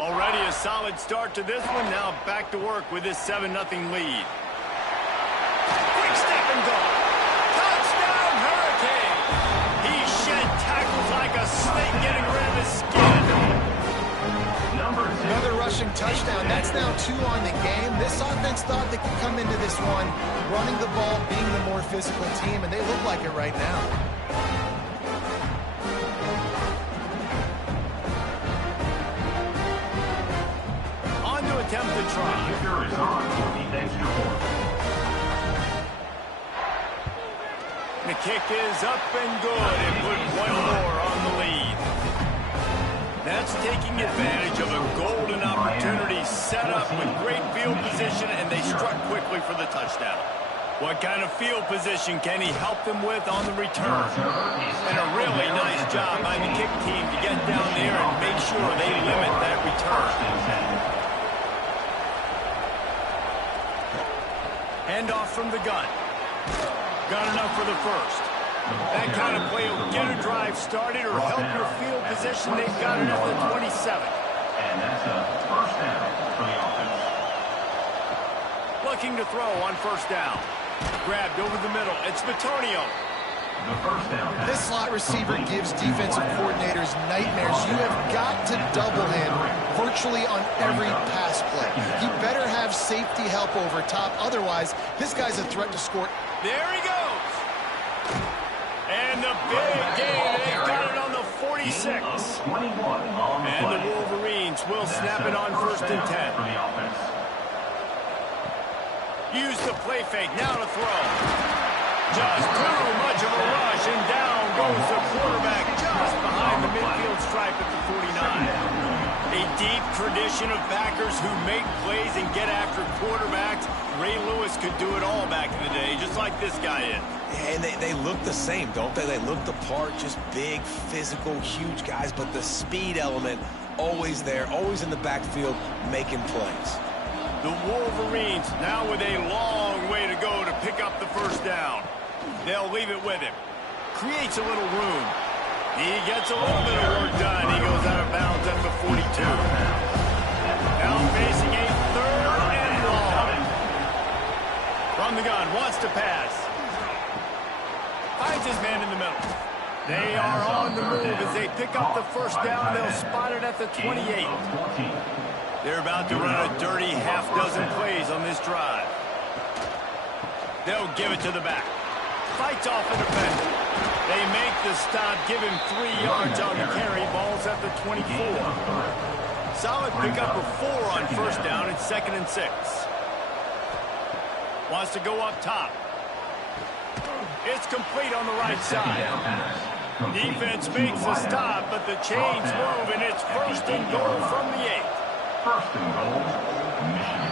Already a solid start to this one. Now back to work with this 7-0 lead. Quick step and go. Touchdown, Hurricane. He shed tackles like a snake getting rid of his skin. Another rushing touchdown. That's now 2 on the game. This offense thought they could come into this one running the ball, being the more physical team, and they look like it right now. On to attempt the try. Kicker is on for the extra point. The kick is up and good and put one more on the lead. That's taking advantage of a golden opportunity set up with great field position, and they struck quickly for the touchdown. What kind of field position can he help them with on the return? And a really nice job by the kick team to get down there and make sure they limit that return. Handoff from the gun. Got enough for the first. That kind of play will get a drive started or help your field position. They've got it at the 27. And that's a first down for the offense. Looking to throw on first down. Grabbed over the middle. It's Bitonio. The first down pass. This slot receiver gives defensive coordinators nightmares. You have got to double him virtually on every pass play. He better have safety help over top. Otherwise, this guy's a threat to score. There he goes. And the big gain. They've got it on the 46. 21 on the And play. the Wolverines will snap it on first and 10. For the offense. Use the play fake. Now to throw. Just too much of a rush, and down goes the quarterback just behind the midfield stripe at the 49. A deep tradition of backers who make plays and get after quarterbacks. Ray Lewis could do it all back in the day, just like this guy is. And they look the same, don't they? They look the part, just big, physical, huge guys, but the speed element always there, always in the backfield, making plays. The Wolverines now with a long way to go to pick up the first down. They'll leave it with him. Creates a little room. He gets a little bit of work done. He goes out of bounds at the 42. Now facing a 3rd and long. From the gun, wants to pass. Finds his man in the middle. They are on the move as they pick up the first down. They'll spot it at the 28. They're about to run a dirty half-dozen plays on this drive. They'll give it to the back. Fights off a defender. They make the stop, give him 3 yards on the carry. Ball's at the 24. Solid pickup of 4 on first down. It's 2nd and 6. Wants to go up top. It's complete on the right side. Defense makes the stop, but the chains move, and it's 1st and goal from the 8. 1st and goal, Michigan.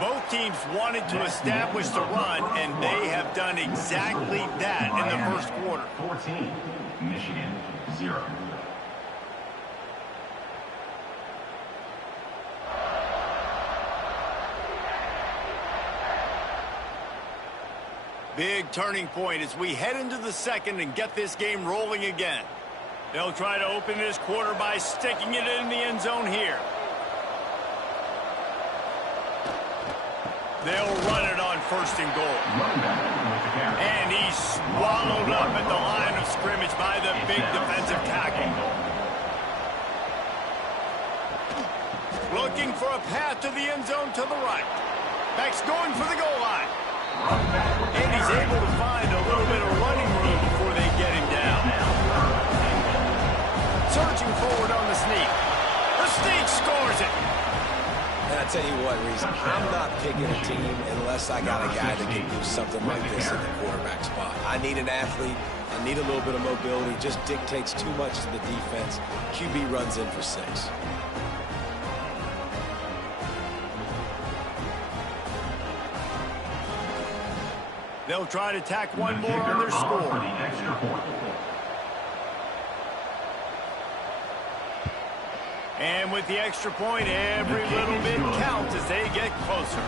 Both teams wanted to establish the run, and they have done exactly that in the first quarter. 14, Michigan 0. Big turning point as we head into the second and get this game rolling again. They'll try to open this quarter by sticking it in the end zone here. They'll run it on 1st and goal. And he's swallowed up at the line of scrimmage by the big defensive tackle. Looking for a path to the end zone to the right. Back's going for the goal line. And he's able to find a little bit of running room before they get him down. Surging forward on the sneak. The sneak scores it. And I tell you what, Reese, I'm not picking a team unless I got a guy that can do something like this in the quarterback spot. I need an athlete. I need a little bit of mobility. Just dictates too much to the defense. QB runs in for 6. They'll try to tack one more on their score. And with the extra point, every little bit counts as they get closer.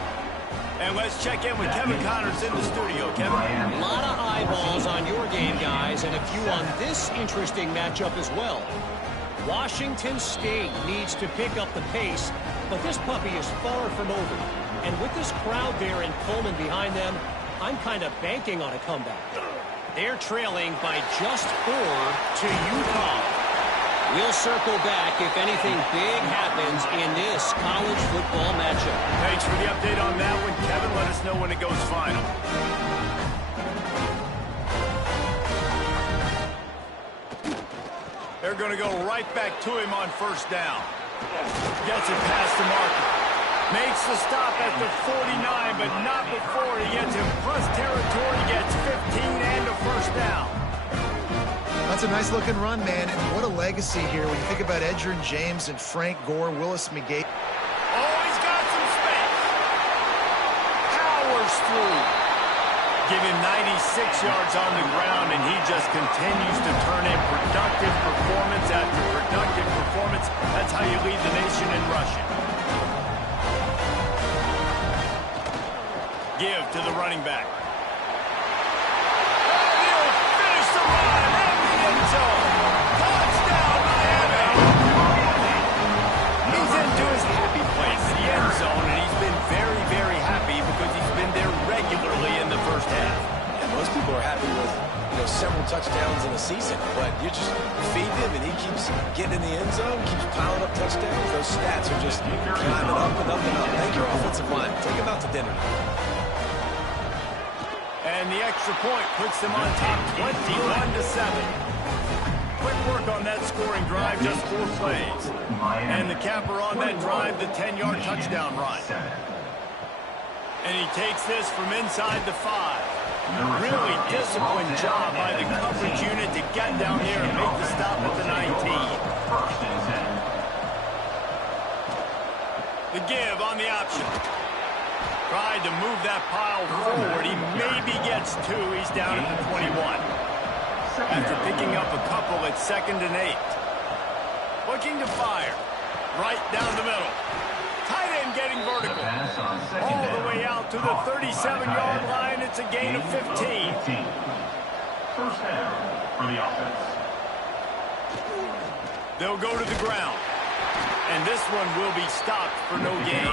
And let's check in with Kevin Connors in the studio. Kevin? A lot of eyeballs on your game, guys, and a few on this interesting matchup as well. Washington State needs to pick up the pace, but this puppy is far from over. And with this crowd there in Pullman behind them, I'm kind of banking on a comeback. They're trailing by just 4 to Utah. We'll circle back if anything big happens in this college football matchup. Thanks for the update on that one, Kevin. Let us know when it goes final. They're going to go right back to him on 1st down. Gets it past the marker. Makes the stop at the 49, but not before he gets in plus territory, gets 15 and a 1st down. That's a nice-looking run, man, and what a legacy here when you think about Edgerrin James and Frank Gore, Willis McGahee. Oh, he's got some space. Powers through. Give him 96 yards on the ground, and he just continues to turn in productive performance after productive performance. That's how you lead the nation in rushing. Give to the running back. And he'll finish the run in the end zone. Touchdown, Miami. He's into his happy place, the end zone, and he's been very, very happy because he's been there regularly in the first half. Yeah, most people are happy with, several touchdowns in a season, but you just feed him and he keeps getting in the end zone, keeps piling up touchdowns. Those stats are just climbing up and up and up. Thank your offensive line. Take him out to dinner. And the extra point puts them on top 21-7. Quick work on that scoring drive, just 4 plays. And the capper on that drive, the 10-yard touchdown run. And he takes this from inside the 5. Really disciplined job by the coverage unit to get down here and make the stop at the 19. The give on the option. Tried to move that pile forward. He maybe gets 2. He's down at the 21. After picking up a couple at 2nd and 8. Looking to fire. Right down the middle. Tight end getting vertical. All the way out to the 37-yard line. It's a gain of 15. First down for the offense. They'll go to the ground. And this one will be stopped for no gain.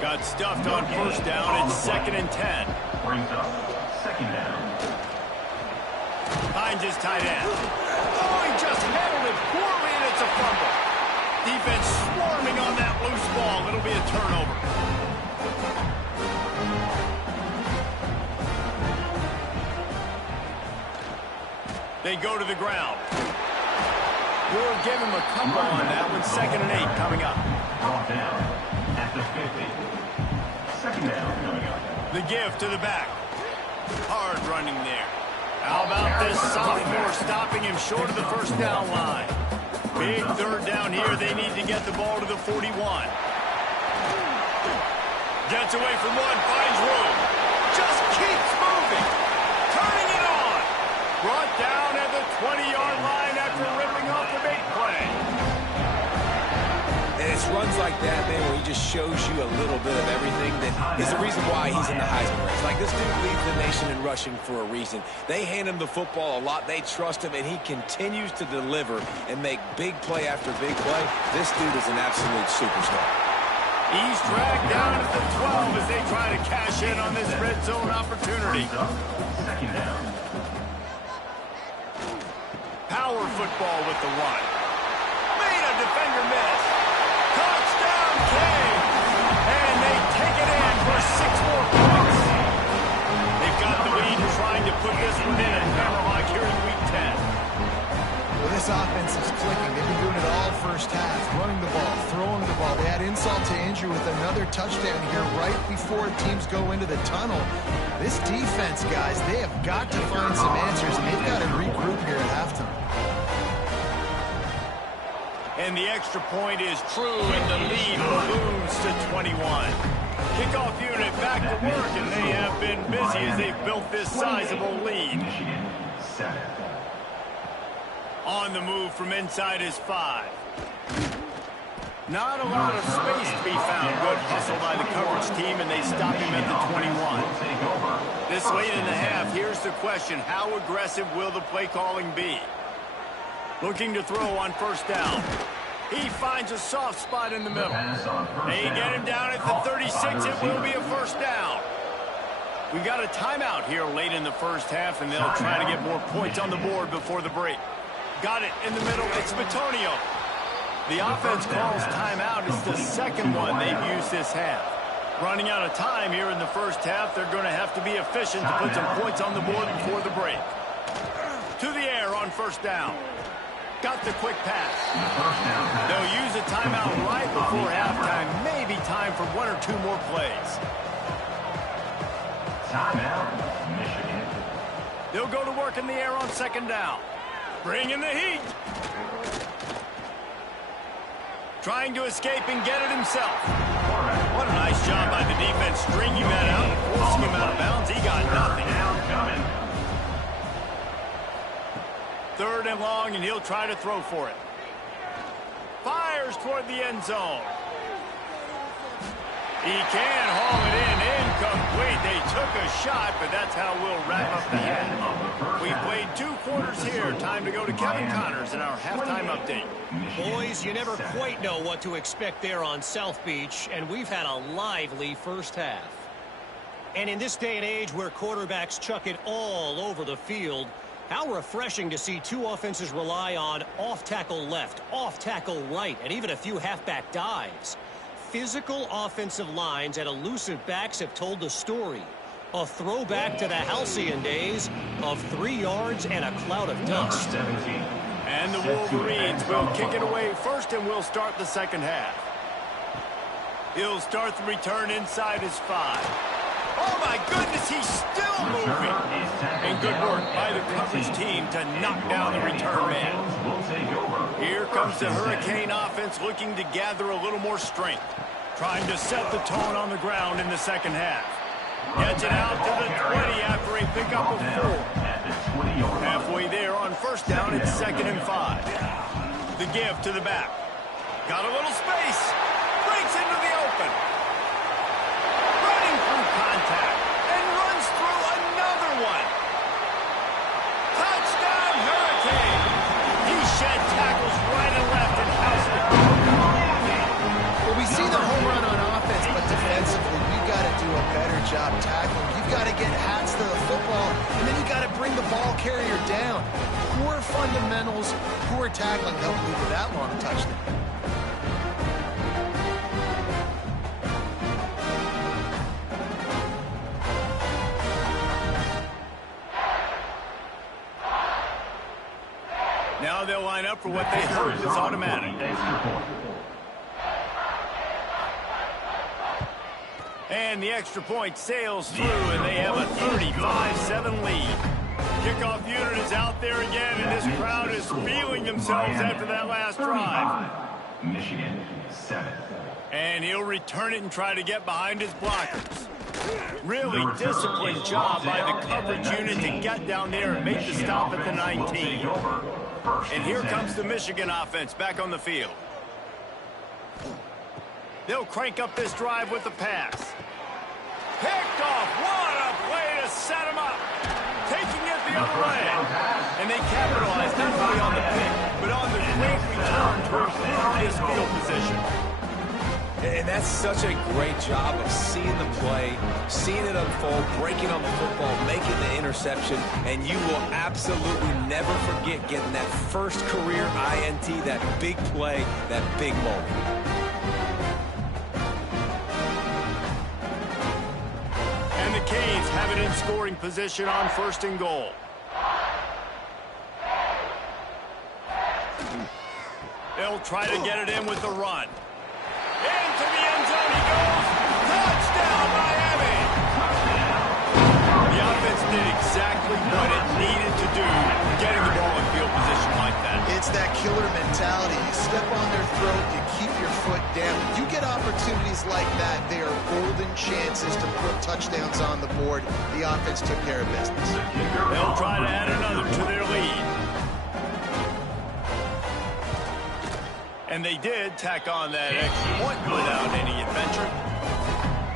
Got stuffed on first down. It's 2nd and 10. Brings up 2nd down. Finds his tight end. Oh, he just handled it poorly, and it's a fumble. Defense swarming on that loose ball. It'll be a turnover. They go to the ground. We'll give him a couple on that one. 2nd and 8 coming up. Brought down at the 50. 2nd down coming up. The give to the back. Hard running there. How about this sophomore stopping him short of the first down line? Big 3rd down here. They need to get the ball to the 41. Gets away from one, finds room. Just keeps moving. Turning it on. Brought down at the 20-yard line after ripping off the big play. And it's runs like that, man, where he just shows you a little bit of everything that is the reason why he's in the Heisman race. Like, this dude leads the nation in rushing for a reason. They hand him the football a lot. They trust him, and he continues to deliver and make big play after big play. This dude is an absolute superstar. He's dragged down at the 12 as they try to cash in on this red zone opportunity. 2nd down. Power football with the run. Made a defender miss. Touchdown King! And they take it in for 6 more points. They've got the lead and trying to put this one in at Hammerlock here in Week 10. Well, this offense is clicking. They've been doing it all first half. Running the ball, throwing the ball. They had insult to injury with another touchdown here right before teams go into the tunnel. This defense, guys, they have got to find some answers, and they've got to regroup here at halftime. And the extra point is true, and the lead balloons to 21. Kickoff unit back to work, and they have been busy as they've built this sizable lead. Michigan 7. On the move from inside his 5. Not a lot of space to be found. Good hustle by the coverage team, and they stop him at the 21. This late in the half, here's the question. How aggressive will the play calling be? Looking to throw on first down. He finds a soft spot in the middle. They get him down at the 36. It will be a first down. We've got a timeout here late in the first half, and they'll try to get more points on the board before the break. Got it in the middle. It's Batonio. The offense calls timeout. It's the second one they've used this half. Running out of time here in the first half. They're going to have to be efficient to put some points on the board before the break. To the air on first down. Got the quick pass. They'll use a timeout right before halftime. Maybe time for 1 or 2 more plays. Timeout, Michigan. They'll go to work in the air on second down. Bring in the heat. Trying to escape and get it himself. What a nice job by the defense stringing that out and forcing him out of bounds. He got nothing. Third and long, and he'll try to throw for it. Fires toward the end zone. He can haul it in. Incomplete. They took a shot, but that's how we'll wrap up the half. We've played 2 quarters here. Time to go to Kevin Connors in our halftime update. Boys, you never quite know what to expect there on South Beach, and we've had a lively first half. And in this day and age where quarterbacks chuck it all over the field, how refreshing to see 2 offenses rely on off-tackle left, off-tackle right, and even a few halfback dives. Physical offensive lines and elusive backs have told the story. A throwback to the halcyon days of 3 yards and a cloud of dust. And the Wolverines will kick it away first, and we'll start the second half. He'll start the return inside his 5. Oh, my goodness, he's still moving. And good work by the coverage team to knock down the return man. Here comes the Hurricane offense looking to gather a little more strength. Trying to set the tone on the ground in the second half. Gets it out to the 20 after a pickup of 4. Halfway there on first down, it's 2nd and 5. The give to the back. Got a little space. Breaks into the open. Running through contact. And runs through another one. Touchdown, Hurricane. He shed tackles right and left and housed it. Well, we see the home run on offense, but defensively, we've got to do a better job tackling. You've got to get hats to the football, and then you got to bring the ball carrier down. Poor fundamentals, poor tackling don't lead to that long touchdown. Now they'll line up for what they hope is automatic. And the extra point sails through, and they have a 35-7 lead. Kickoff unit is out there again, and this crowd is feeling themselves after that last drive. Michigan, 7. And he'll return it and try to get behind his blockers. Really disciplined job by the coverage unit to get down there and make the stop at the 19. And here comes the Michigan offense back on the field. They'll crank up this drive with the pass. Picked off. What a play to set him up. Taking it the other way. And they capitalize not only on the pick, but on the great return to improve this field position. And that's such a great job of seeing the play, seeing it unfold, breaking on the football, making the interception, and you will absolutely never forget getting that first career INT, that big play, that big moment. And the Canes have it in scoring position on 1st and goal. They'll try to get it in with the run. Into the end zone he goes. Touchdown, Miami! The offense did exactly what it needed to do, getting the ball in field position like that. It's that killer mentality. You step on their throat, you keep your foot down. You get opportunities like that, they are golden chances to put touchdowns on the board. The offense took care of business. They'll try to add another to their lead. And they did tack on that extra point without any adventure.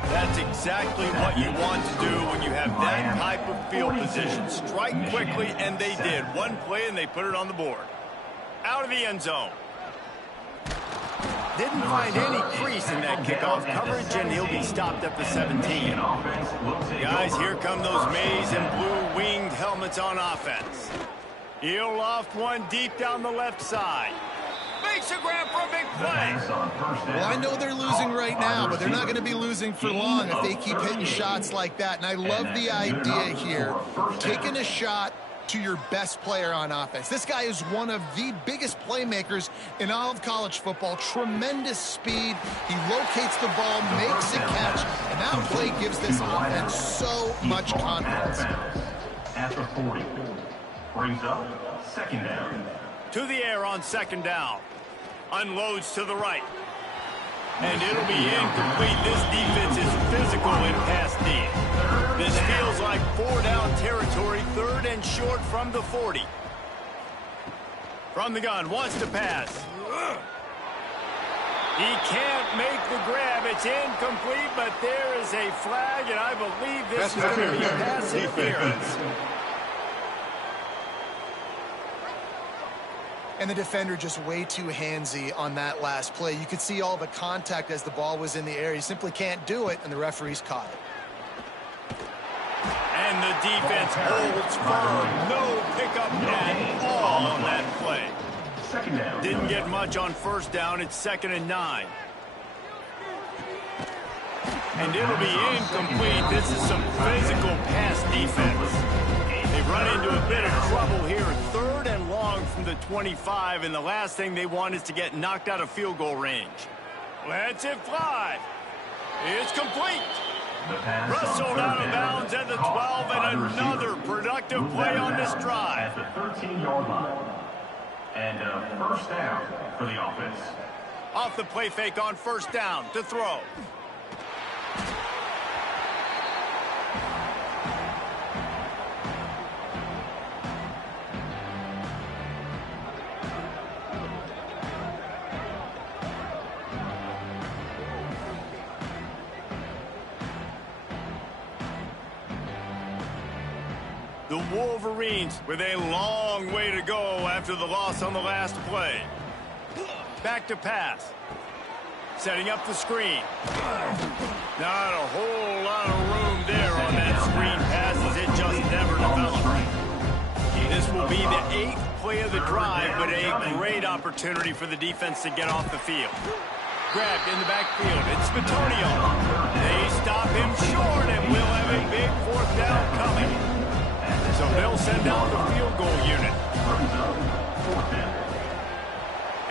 That's exactly what you want to do when you have that type of field position. Strike quickly, and they did. One play, and they put it on the board. Out of the end zone. Didn't find any crease in that kickoff coverage, and he'll be stopped at the 17. Guys, here come those maize and blue winged helmets on offense. He'll loft one deep down the left side. Makes a grab for a big play. Well, I know they're losing right now, but they're not going to be losing for long if they keep hitting shots like that. And I love the idea here, taking a shot to your best player on offense. This guy is one of the biggest playmakers in all of college football. Tremendous speed. He locates the ball, makes a catch, and that play gives this offense so much confidence. At the 40, brings up 2nd down. To the air on 2nd down. Unloads to the right. And it'll be incomplete. This defense is physical in pass D. This feels like 4-down territory, 3rd and short from the 40. From the gun, wants to pass. He can't make the grab. It's incomplete, but there is a flag, and I believe this is going to be pass interference. And the defender just way too handsy on that last play. You could see all the contact as the ball was in the air. He simply can't do it, and the referees caught it. And the defense holds firm. No pickup at all on that play. 2nd down. Didn't get much on 1st down. It's 2nd and 9. And it'll be incomplete. This is some physical pass defense. They run into a bit of trouble here. 3rd and long from the 25, and the last thing they want is to get knocked out of field goal range. Lets it fly. It's complete. The pass Wrestled on out of third bounds down. at the Caught 12, by and the receiver. another productive Move play that on this down drive. At the 13-yard line. And a first down for the offense. Off the play fake on first down to throw. The Wolverines with a long way to go after the loss on the last play. Back to pass. Setting up the screen. Not a whole lot of room there on that screen pass as it just never developed. This will be the 8th play of the drive, but a great opportunity for the defense to get off the field. Grabbed in the backfield. It's Batonio. They stop him short, and we'll have a big 4th down coming. So they'll send out the field goal unit.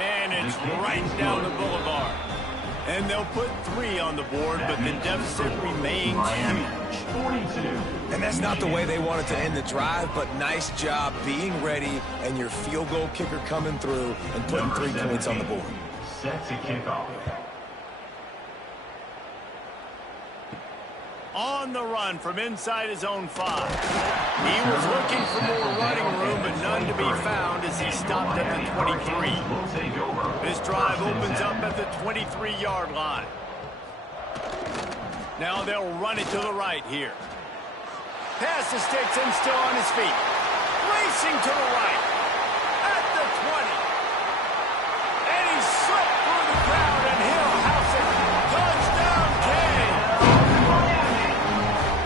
And it's right down the boulevard. And they'll put 3 on the board, but the deficit remains huge. 42. And that's not the way they wanted to end the drive, but nice job being ready and your field goal kicker coming through and putting 3 points on the board. Set to kick off. On the run from inside his own 5. He was looking for more running room, but none to be found as he stopped at the 23. This drive opens up at the 23-yard line. Now they'll run it to the right here. Pass the sticks and still on his feet. Racing to the right. At the 20. And he slipped through the crowd, and he'll house it. Touchdown, King!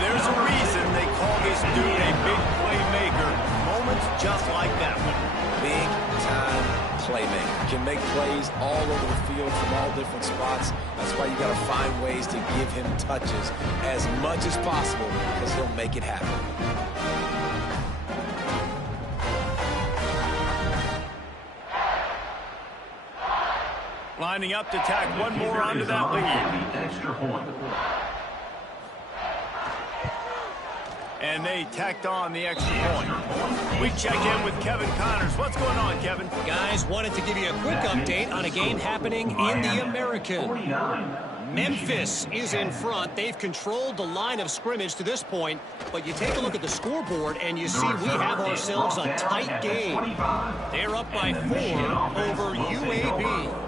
There's a reason they call this dude a big playmaker. Moments just like that one. Big-time playmaker. Can make plays all over the field from all different spots. That's why you got to find ways to give him touches as much as possible because he'll make it happen. Lining up to tack one more onto that lead. Extra point. And they tacked on the extra point. We check in with Kevin Connors. What's going on, Kevin? Guys, wanted to give you a quick update on a game happening in the American. 49. Memphis is in front. They've controlled the line of scrimmage to this point, but you take a look at the scoreboard and you see we have ourselves a tight game. They're up by 4 over UAB.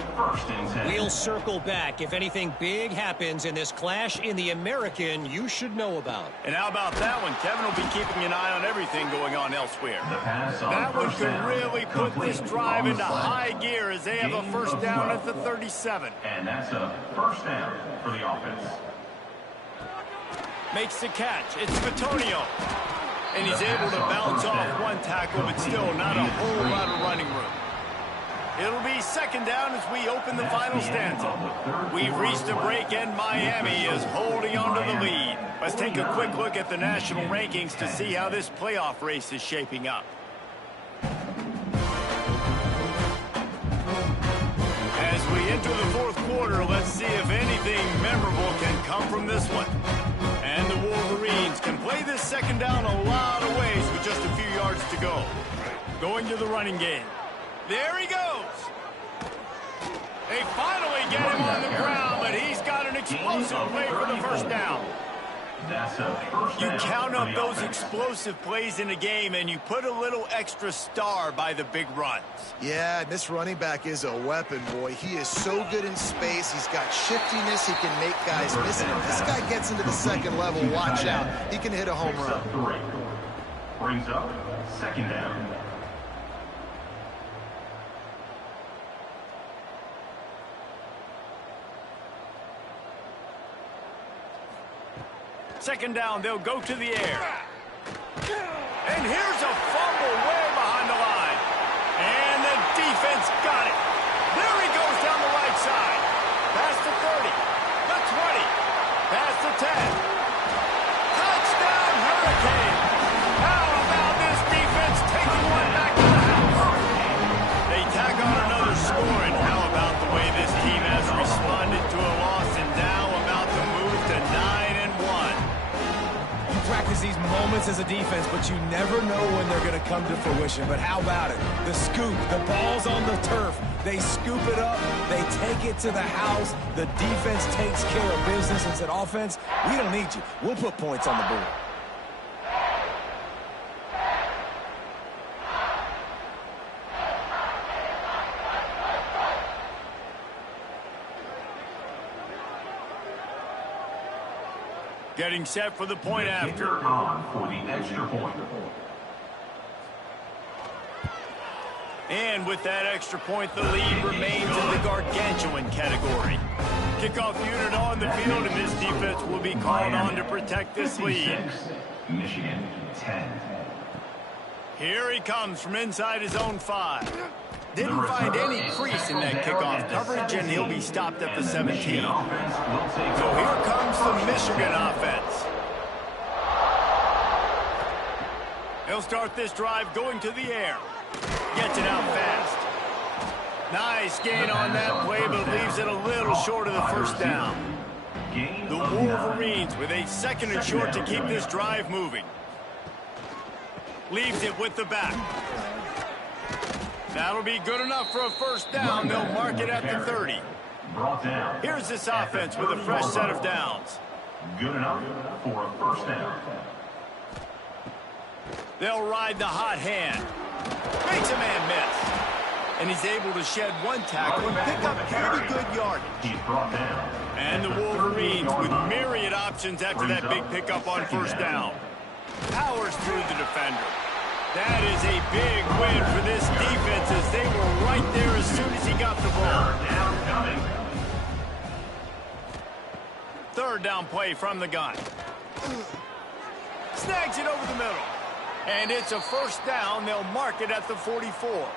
We'll circle back. If anything big happens in this clash in the American, you should know about. And how about that one? Kevin will be keeping an eye on everything going on elsewhere. That one could really put this drive into high gear as they have a first down at the 37. And that's a first down for the offense. Makes the catch. It's Batonio. And he's able to bounce off one tackle, but still not a whole lot of running room. It'll be second down as we open the final stanza. We've reached a break and Miami is holding on to the lead. Let's take a quick look at the national rankings to see how this playoff race is shaping up. As we enter the 4th quarter, let's see if anything memorable can come from this one. And the Wolverines can play this second down a lot of ways with just a few yards to go. Going to the running game. There he goes. They finally get him on the ground, but he's got an explosive play for the first down. You count up those explosive plays in a game, and you put a little extra star by the big runs. Yeah, this running back is a weapon, boy. He is so good in space. He's got shiftiness. He can make guys miss it. If this guy gets into the second level, watch out. He can hit a home run. Brings up second down. Second down, they'll go to the air. And here's a fumble way behind the line. And the defense got it. There he goes down the right side. Past the 30, the 20, past the 10. Touchdown, Hurricane. How about this defense taking one back to the house? They tack on another score, and how about the way this team has responded to a loss and now about to move points as a defense, but you never know when they're going to come to fruition. But how about it? The scoop, the ball's on the turf. They scoop it up, they take it to the house. The defense takes care of business and said, offense, we don't need you. We'll put points on the board. Getting set for the point after. On for the extra point. And with that extra point, the lead remains in the gargantuan category. Kickoff unit on the field, and this defense will be called on to protect this lead. Michigan 10. Here he comes from inside his own 5. Didn't find any crease in that kickoff coverage, and he'll be stopped at the 17. So here comes the Michigan offense. He'll start this drive going to the air. Gets it out fast. Nice gain on that play, but leaves it a little short of the first down. The Wolverines with a second and short to keep this drive moving. Leaves it with the back. That'll be good enough for a first down. They'll mark it at the 30. Here's this offense with a fresh set of downs. Good enough for a first down. They'll ride the hot hand. Makes a man miss. And he's able to shed one tackle and pick up pretty good yardage. He's brought down. And the Wolverines with myriad options after that big pickup on first down. Powers through the defender. That is a big win for this defense as they were right there as soon as he got the ball. Third down play from the gun. Snags it over the middle. And it's a first down. They'll mark it at the 44.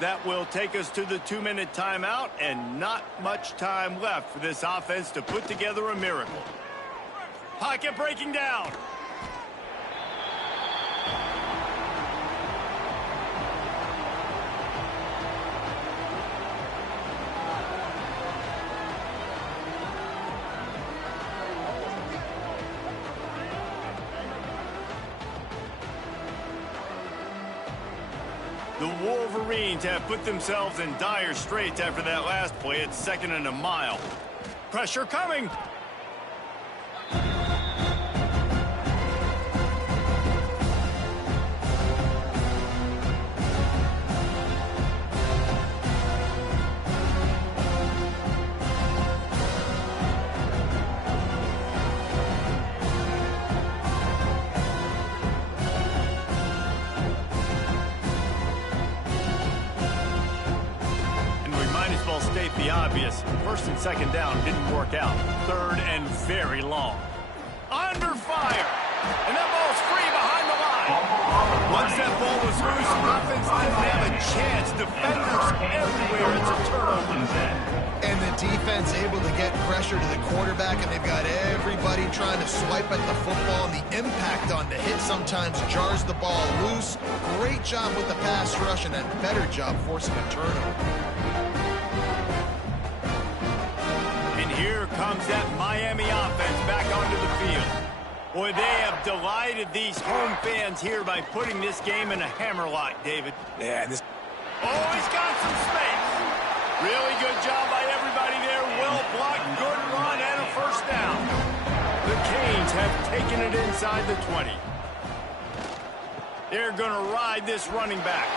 That will take us to the 2-minute timeout, and not much time left for this offense to put together a miracle. Pocket breaking down. The Wolverines have put themselves in dire straits after that last play. It's second and a mile. Pressure coming. The obvious. First and second down didn't work out. Third and very long. Under fire. And that ball's free behind the line. Once that ball was loose, offense didn't have a chance. Defenders everywhere. It's a turnover. And the defense able to get pressure to the quarterback, and they've got everybody trying to swipe at the football, and the impact on the hit sometimes jars the ball loose. Great job with the pass rush, and a better job forcing a turnover. Here comes that Miami offense back onto the field. Boy, they have delighted these home fans here by putting this game in a hammerlock, David. Yeah, this... Oh, he's got some space. Really good job by everybody there. Well blocked, good run, and a first down. The Canes have taken it inside the 20. They're going to ride this running back.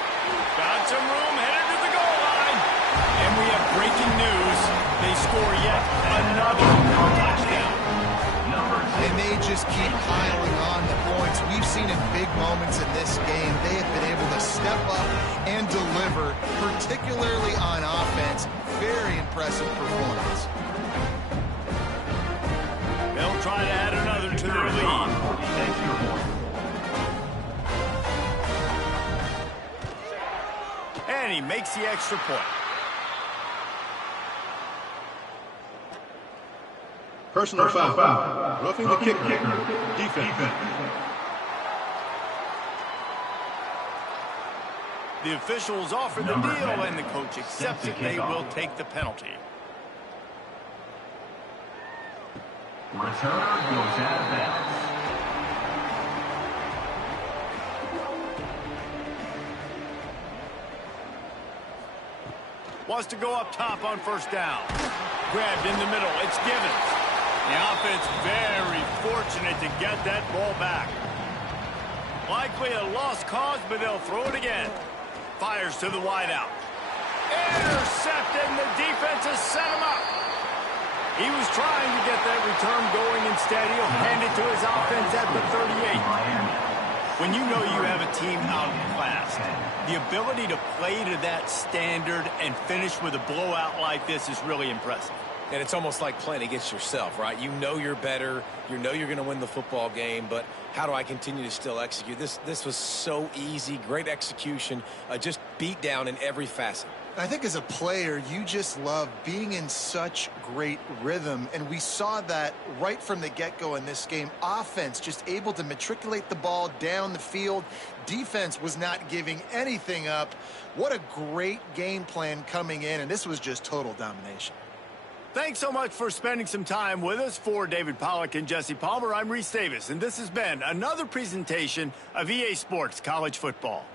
Got some room, headed to the goal line. And we have breaking news. They score yet another touchdown. And they just keep piling on the points. We've seen in big moments in this game, they have been able to step up and deliver, particularly on offense. Very impressive performance. They'll try to add another to their lead. And he makes the extra point. Personal foul. Roughing the kicker. Defense. The officials offer the deal, and the coach accepts it. They will take the penalty. Returner goes out of bounds. Wants to go up top on first down. Grabbed in the middle. It's Givens. The offense very fortunate to get that ball back. Likely a lost cause, but they'll throw it again. Fires to the wideout. Intercepted, and the defense has set him up. He was trying to get that return going. Instead, he'll hand it to his offense at the 38. When you know you have a team outclassed, the ability to play to that standard and finish with a blowout like this is really impressive. And it's almost like playing against yourself, right? You know you're better. You know you're going to win the football game, but how do I continue to still execute? This was so easy, great execution, just beat down in every facet. I think as a player, you just love being in such great rhythm, and we saw that right from the get-go in this game. Offense just able to matriculate the ball down the field. Defense was not giving anything up. What a great game plan coming in, and this was just total domination. Thanks so much for spending some time with us. For David Pollack and Jesse Palmer, I'm Reese Davis, and this has been another presentation of EA Sports College Football.